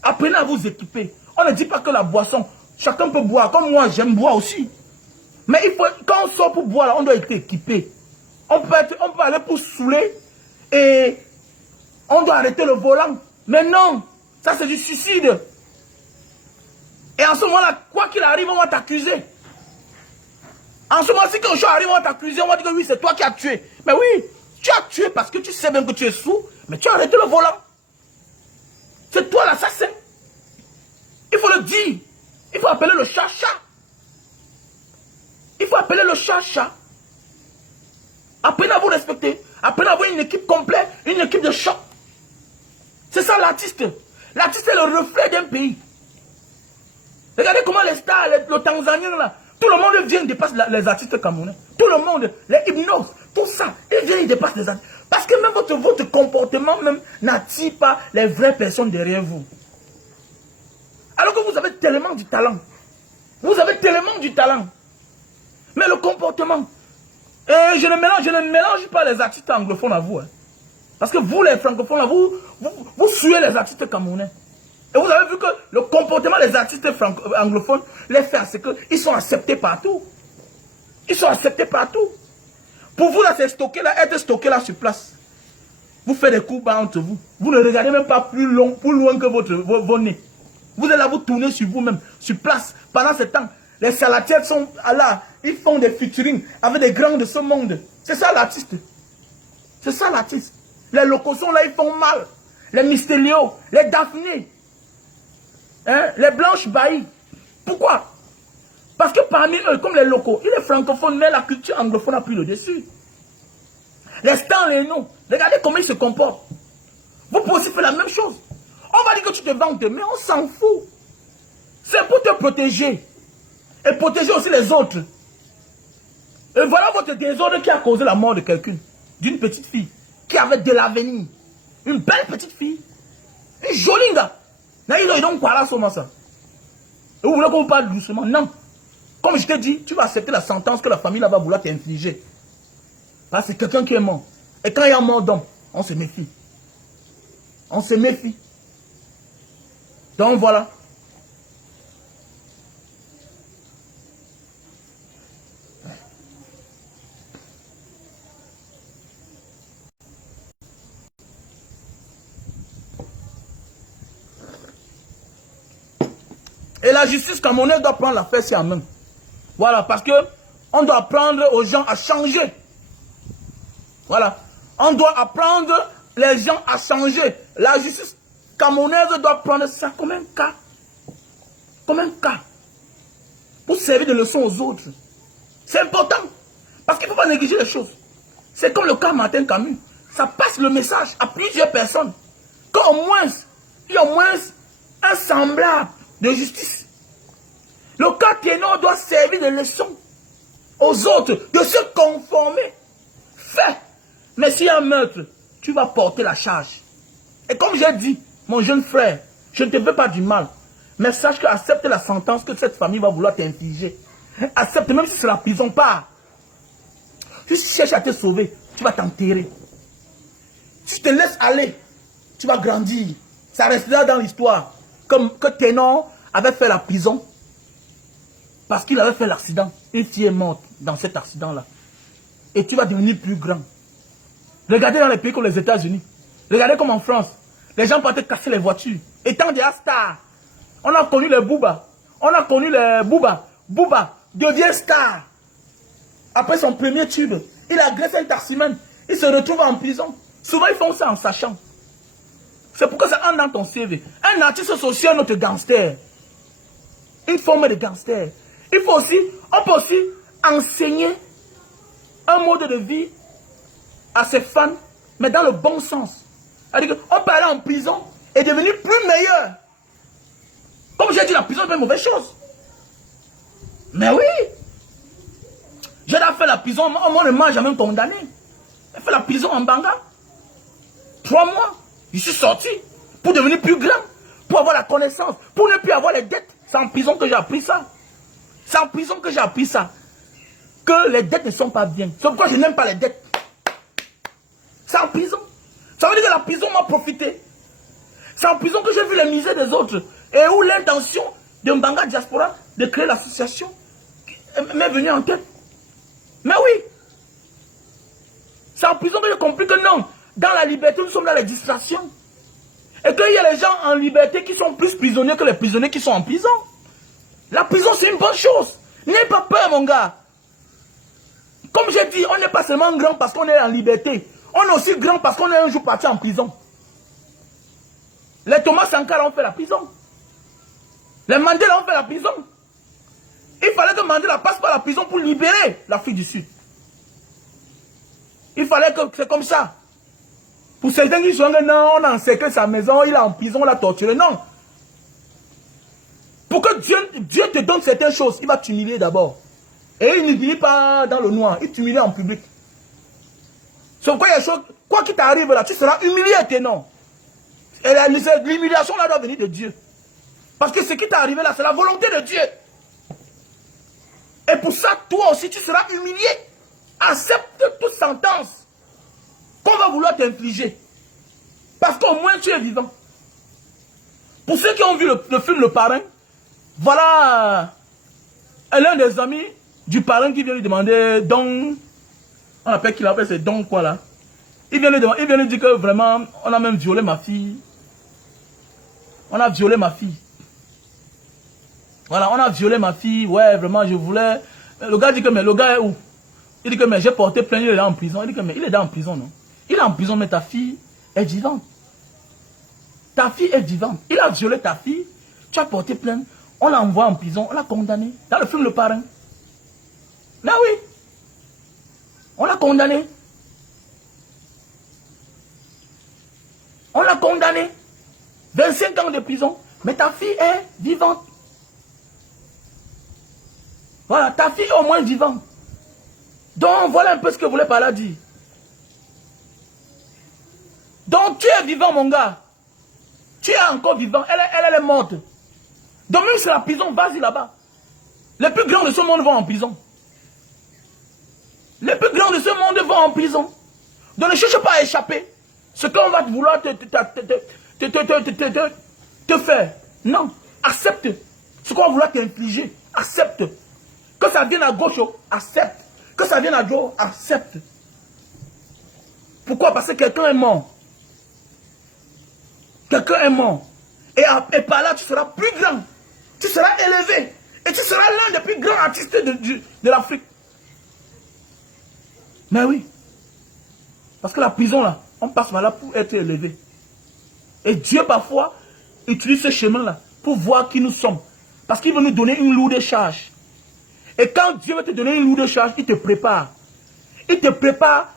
Apprenez à vous équiper. On ne dit pas que la boisson, chacun peut boire. Comme moi, j'aime boire aussi. Mais il faut, quand on sort pour boire, là, on doit être équipé. On peut aller pour saouler et on doit arrêter le volant. Mais non, ça c'est du suicide. Et en ce moment-là, quoi qu'il arrive, on va t'accuser. En ce moment, si quelque chose arrive, on va t'accuser, on va dire que oui, c'est toi qui as tué. Mais oui, tu as tué parce que tu sais bien que tu es sous, mais tu as arrêté le volant. C'est toi l'assassin. Il faut le dire. Il faut appeler le chat-chat. Il faut appeler le chat-chat. Apprenez à vous respecter. Apprenez à avoir une équipe complète, une équipe de choc. C'est ça l'artiste. L'artiste est le reflet d'un pays. Regardez comment les stars, le Tanzanien là, tout le monde vient, dépasse les artistes camerounais. Tout le monde, les hypnoses, tout ça, ils viennent, ils dépassent les artistes. Parce que même votre comportement même n'attire pas les vraies personnes derrière vous. Alors que vous avez tellement du talent. Vous avez tellement du talent. Mais le comportement. Et je ne mélange pas les artistes anglophones à vous. Hein. Parce que vous, les francophones, là, vous suivez les artistes camerounais. Et vous avez vu que le comportement des artistes anglophones les fait, c'est qu'ils sont acceptés partout. Ils sont acceptés partout. Pour vous, là, c'est stocké là, être stocké là sur place. Vous faites des coups bas entre vous. Vous ne regardez même pas plus loin que vos nez. Vous êtes là, vous tournez sur vous-même, sur place. Pendant ce temps, les salatiers sont là. Ils font des featuring avec des grands de ce monde. C'est ça l'artiste. C'est ça l'artiste. Les locaux sont là, ils font mal. Les Mystérieux, les Daphné, hein, les Blanches Bailly. Pourquoi? Parce que parmi eux, comme les locaux, il est francophone, mais la culture anglophone a pris le dessus. Les Stan Leno, regardez comment ils se comportent. Vous pouvez aussi faire la même chose. On va dire que tu te vantes, mais on s'en fout. C'est pour te protéger. Et protéger aussi les autres. Et voilà votre désordre qui a causé la mort de quelqu'un. D'une petite fille. Qui avait de l'avenir. Une belle petite fille. Une jolie gars. Ils ont quoi là, ça. Et vous voulez qu'on vous parle doucement? Non. Comme je t'ai dit, tu vas accepter la sentence que la famille là va vouloir t'infliger. Là, c'est quelqu'un qui est mort. Et quand il y a mort d'homme, on se méfie. On se méfie. Donc voilà. Et la justice camerounaise doit prendre l'affaire en main. Voilà, parce que on doit apprendre aux gens à changer. Voilà. On doit apprendre les gens à changer. La justice camerounaise doit prendre ça comme un cas. Comme un cas. Pour servir de leçon aux autres. C'est important. Parce qu'il ne faut pas négliger les choses. C'est comme le cas Martin Camus. Ça passe le message à plusieurs personnes. Qu'au moins, il y a au moins un semblable de justice. Le cas Ténor doit servir de leçon aux autres, de se conformer. Fais. Mais s'il y a un meurtre, tu vas porter la charge. Et comme j'ai dit, mon jeune frère, je ne te veux pas du mal. Mais sache que accepte la sentence que cette famille va vouloir t'infliger. Accepte, même si c'est la prison, pas. Si tu cherches à te sauver, tu vas t'enterrer. Si tu te laisses aller, tu vas grandir. Ça restera dans l'histoire. Comme que Ténor avait fait la prison. Parce qu'il avait fait l'accident. Une fille est morte dans cet accident-là. Et tu vas devenir plus grand. Regardez dans les pays comme les États-Unis. Regardez comme en France. Les gens partaient casser les voitures. Étant des stars. On a connu les Booba. On a connu les Booba. Booba devient star. Après son premier tube, il agresse un taximan. Il se retrouve en prison. Souvent, ils font ça en sachant. C'est pourquoi ça entre dans ton CV. Un artiste social, notre gangster. Une forme de gangster. Il faut aussi, on peut aussi enseigner un mode de vie à ses fans, mais dans le bon sens. C'est-à-dire qu'on peut aller en prison et devenir plus meilleur. Comme j'ai dit, la prison n'est pas une mauvaise chose. Mais oui. J'ai fait la prison, on ne m'a jamais condamné. J'ai fait la prison en Banga. 3 mois. Je suis sorti pour devenir plus grand, pour avoir la connaissance, pour ne plus avoir les dettes. C'est en prison que j'ai appris ça. C'est en prison que j'ai appris ça. Que les dettes ne sont pas bien. C'est pourquoi je n'aime pas les dettes. C'est en prison. Ça veut dire que la prison m'a profité. C'est en prison que j'ai vu les misères des autres. Et où l'intention de Mbanga Diaspora de créer l'association m'est venue en tête. Mais oui. C'est en prison que j'ai compris que non. Dans la liberté, nous sommes dans les distractions. Et qu'il y a les gens en liberté qui sont plus prisonniers que les prisonniers qui sont en prison. La prison, c'est une bonne chose. N'aie pas peur, mon gars. Comme j'ai dit, on n'est pas seulement grand parce qu'on est en liberté. On est aussi grand parce qu'on est un jour parti en prison. Les Thomas Sankara ont fait la prison. Les Mandela ont fait la prison. Il fallait que Mandela passe par la prison pour libérer l'Afrique du Sud. Il fallait que c'est comme ça. Pour certains qui sont non, on a encerclé sa maison, il est en prison, on l'a torturé. Non. Pour que Dieu te donne certaines choses, il va t'humilier d'abord. Et il n'humilie pas dans le noir, il t'humilie en public. C'est pourquoi il y a des choses, quoi qu'il t'arrive là, tu seras humilié, tes noms. Et l'humiliation là doit venir de Dieu. Parce que ce qui t'est arrivé là, c'est la volonté de Dieu. Et pour ça, toi aussi, tu seras humilié. Accepte toute sentence qu'on va vouloir t'infliger. Parce qu'au moins tu es vivant. Pour ceux qui ont vu le film Le Parrain, voilà l'un des amis du parrain qui vient lui demander don. On appelle qu'il appelle c'est don quoi là. Il vient lui dire que vraiment on a même violé ma fille. On a violé ma fille. Voilà, on a violé ma fille. Ouais, vraiment, je voulais... Le gars dit que, mais le gars est où? Il dit que, mais j'ai porté plainte, il est là en prison. Il dit que, mais il est là en prison, non? Il est en prison, mais ta fille est vivante. Ta fille est vivante. Il a violé ta fille. Tu as porté plainte. On l'a envoyé en prison. On l'a condamné. Dans le film Le Parrain. Là, oui. On l'a condamné. On l'a condamné. 25 ans de prison. Mais ta fille est vivante. Voilà, ta fille est au moins vivante. Donc, voilà un peu ce que voulait par là dire. Donc, tu es vivant, mon gars. Tu es encore vivant. Elle est morte. Donc, même si la prison, vas-y là-bas. Les plus grands de ce monde vont en prison. Les plus grands de ce monde vont en prison. Donc, ne cherche pas à échapper. Ce qu'on va vouloir te faire. Non. Accepte. Ce qu'on va vouloir t'infliger. Accepte. Que ça vienne à gauche, accepte. Que ça vienne à droite, accepte. Pourquoi? Parce que quelqu'un est mort. Quelqu'un est mort. Et par là, tu seras plus grand. Tu seras élevé. Et tu seras l'un des plus grands artistes de l'Afrique. Mais oui. Parce que la prison, là, on passe par là pour être élevé. Et Dieu, parfois, utilise ce chemin-là pour voir qui nous sommes. Parce qu'il veut nous donner une lourde charge. Et quand Dieu veut te donner une lourde charge, il te prépare. Il te prépare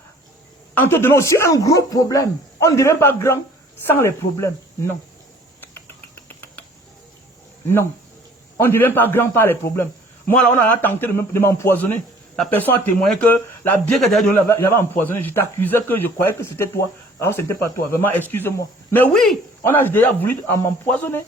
en te donnant aussi un gros problème. On ne devient pas grand sans les problèmes. Non. Non. On ne devient pas grand par les problèmes. Moi, là, on a tenté de m'empoisonner. La personne a témoigné que la bière que j'avais donnée, j'avais empoisonné. Je t'accusais que je croyais que c'était toi. Alors, ce n'était pas toi. Vraiment, excuse-moi. Mais oui, on a déjà voulu m'empoisonner.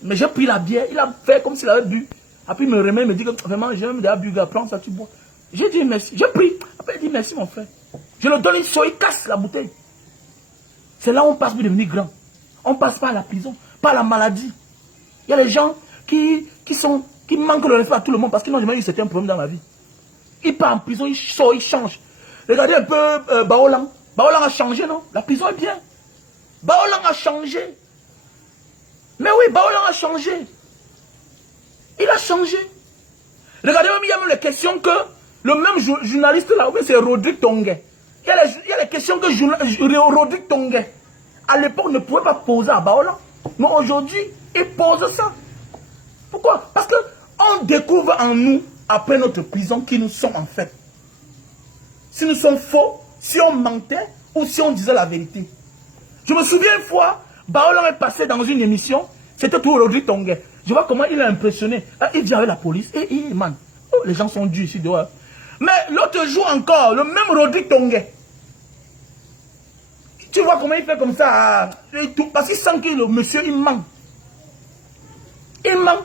Mais j'ai pris la bière. Il a fait comme s'il avait bu. Après, il me remet, il me dit que vraiment, j'ai même déjà bu. Prends ça, tu bois. J'ai dit merci. J'ai pris. Après, il dit merci, mon frère. Je le donne une soie, il casse la bouteille. C'est là où on passe pour devenir grand. On passe par la prison, par la maladie. Il y a des gens qui manquent le respect à tout le monde parce qu'ils n'ont jamais eu certains problèmes dans la vie. Ils partent en prison, ils sortent, ils changent. Regardez un peu Baolang. Baolang a changé, non? La prison est bien. Baolang a changé. Mais oui, Baolang a changé. Il a changé. Regardez, il y a même les questions que le même journaliste là, c'est Rodrigue Tonguet. Il y a les questions que Rodrigue Tonguet, à l'époque, ne pouvait pas poser à Baolang. Mais aujourd'hui, il pose ça. Pourquoi? Parce qu'on découvre en nous, après notre prison, qui nous sommes en fait. Si nous sommes faux, si on mentait ou si on disait la vérité. Je me souviens une fois, Baolang est passé dans une émission, c'était tout Rodrigue Tonguet. Je vois comment il a impressionné. Il vient avec la police et man, oh, les gens sont durs ici dehors. Mais l'autre jour encore, le même Rodrigue Tonguet. Tu vois comment il fait comme ça. Parce qu'il sent que le monsieur, il ment. Il ment.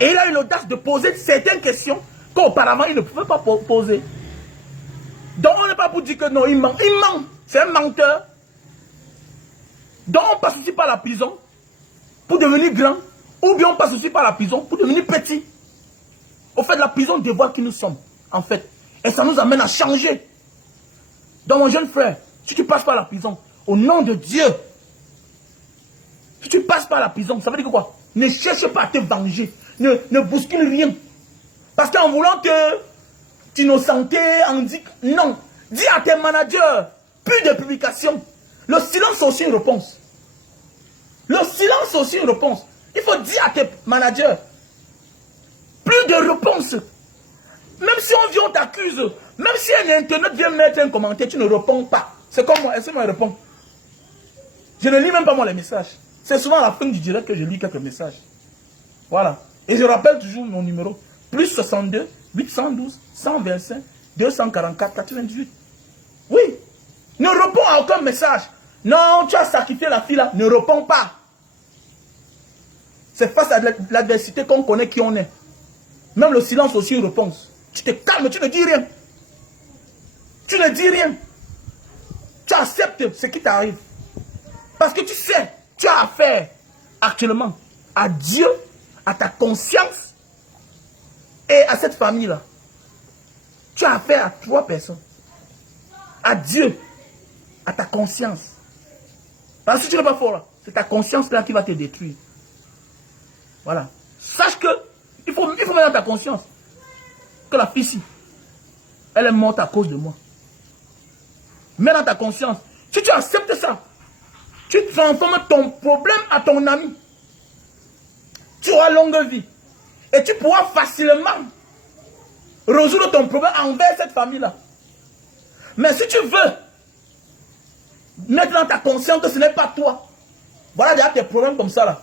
Et il a eu l'audace de poser certaines questions qu'auparavant il ne pouvait pas poser. Donc on n'est pas pour dire que non, il ment. Il ment. C'est un menteur. Donc on passe aussi par la prison pour devenir grand. Ou bien on passe aussi par la prison pour devenir petit. Au fait, la prison dévoile qui nous sommes, en fait. Et ça nous amène à changer. Donc mon jeune frère, si tu passes par la prison, au nom de Dieu, si tu passes par la prison, ça veut dire que quoi? Ne cherche pas à te venger. Ne bouscule rien. Parce qu'en voulant t'innocenter, on dit non. Dis à tes managers, plus de publications. Le silence aussi une réponse. Le silence aussi une réponse. Il faut dire à tes managers, plus de réponses. Même si on vient, on t'accuse, même si un internet vient mettre un commentaire, tu ne réponds pas. C'est comme moi, est-ce que moi je réponds? Je ne lis même pas moi les messages. C'est souvent à la fin du direct que je lis quelques messages. Voilà. Et je rappelle toujours mon numéro. Plus 62 812 125 244 98. Oui. Ne réponds à aucun message. Non, tu as sacrifié la fille là. Ne réponds pas. C'est face à l'adversité qu'on connaît qui on est. Même le silence aussi une réponse. Tu te calmes, tu ne dis rien. Tu ne dis rien. Tu acceptes ce qui t'arrive. Parce que tu sais, tu as affaire actuellement à Dieu, à ta conscience et à cette famille-là. Tu as affaire à 3 personnes. À Dieu, à ta conscience. Parce que si tu n'es pas fort là, c'est ta conscience là qui va te détruire. Voilà. Sache que, il faut mettre dans ta conscience que la fille-ci, elle est morte à cause de moi. Mets dans ta conscience. Si tu acceptes ça, tu transformes ton problème à ton ami. Tu auras longue vie. Et tu pourras facilement résoudre ton problème envers cette famille-là. Mais si tu veux mettre dans ta conscience que ce n'est pas toi, voilà déjà tes problèmes comme ça là.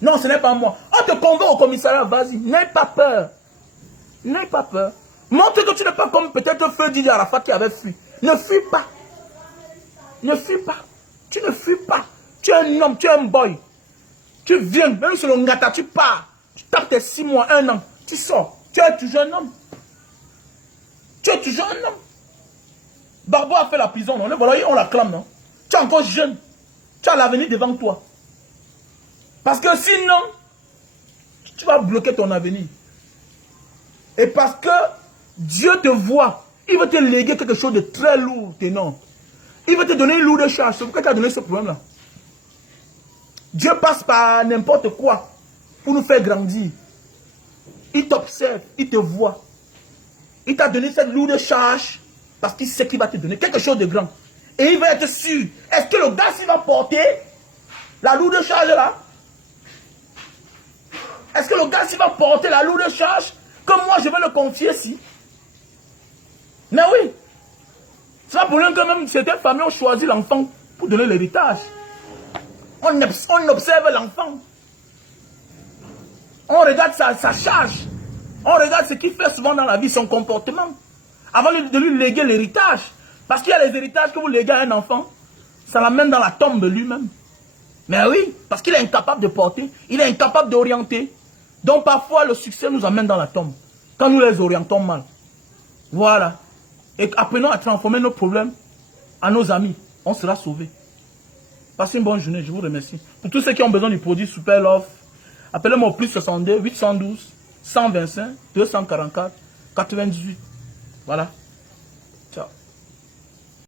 Non, ce n'est pas moi. On te convoque au commissariat, vas-y. N'aie pas peur. N'aie pas peur. Montre que tu n'es pas comme peut-être Feu Didier Arafat qui avait fui. Ne fuis pas. Ne fuis pas. Tu ne fuis pas. Tu es un homme, tu es un boy. Tu viens, même sur le Ngata, tu pars. Tu tapes tes 6 mois, 1 an. Tu sors. Tu es toujours un homme. Tu es toujours un homme. Barbo a fait la prison, non? Voilà, on l'acclame, non? Tu es encore jeune. Tu as l'avenir devant toi. Parce que sinon, tu vas bloquer ton avenir. Et parce que Dieu te voit, il va te léguer quelque chose de très lourd, non? Il va te donner une lourde charge. C'est pourquoi tu as donné ce problème-là. Dieu passe par n'importe quoi pour nous faire grandir. Il t'observe, il te voit. Il t'a donné cette lourde charge parce qu'il sait qu'il va te donner quelque chose de grand. Et il va être sûr. Est-ce que le gars s'il va porter la lourde charge là? Est-ce que le gars s'il va porter la lourde charge comme moi je vais le confier si? Mais oui. C'est pas pour rien que même certaines familles ont choisi l'enfant pour donner l'héritage. On observe l'enfant. On regarde sa charge. On regarde ce qu'il fait souvent dans la vie, son comportement. Avant de lui léguer l'héritage. Parce qu'il y a les héritages que vous léguez à un enfant. Ça l'amène dans la tombe de lui-même. Mais oui, parce qu'il est incapable de porter. Il est incapable d'orienter. Donc parfois le succès nous amène dans la tombe. Quand nous les orientons mal. Voilà. Et apprenons à transformer nos problèmes en nos amis. On sera sauvés. Passez une bonne journée, je vous remercie. Pour tous ceux qui ont besoin du produit Super Love, appelez-moi au plus 62 812 125 244 98. Voilà.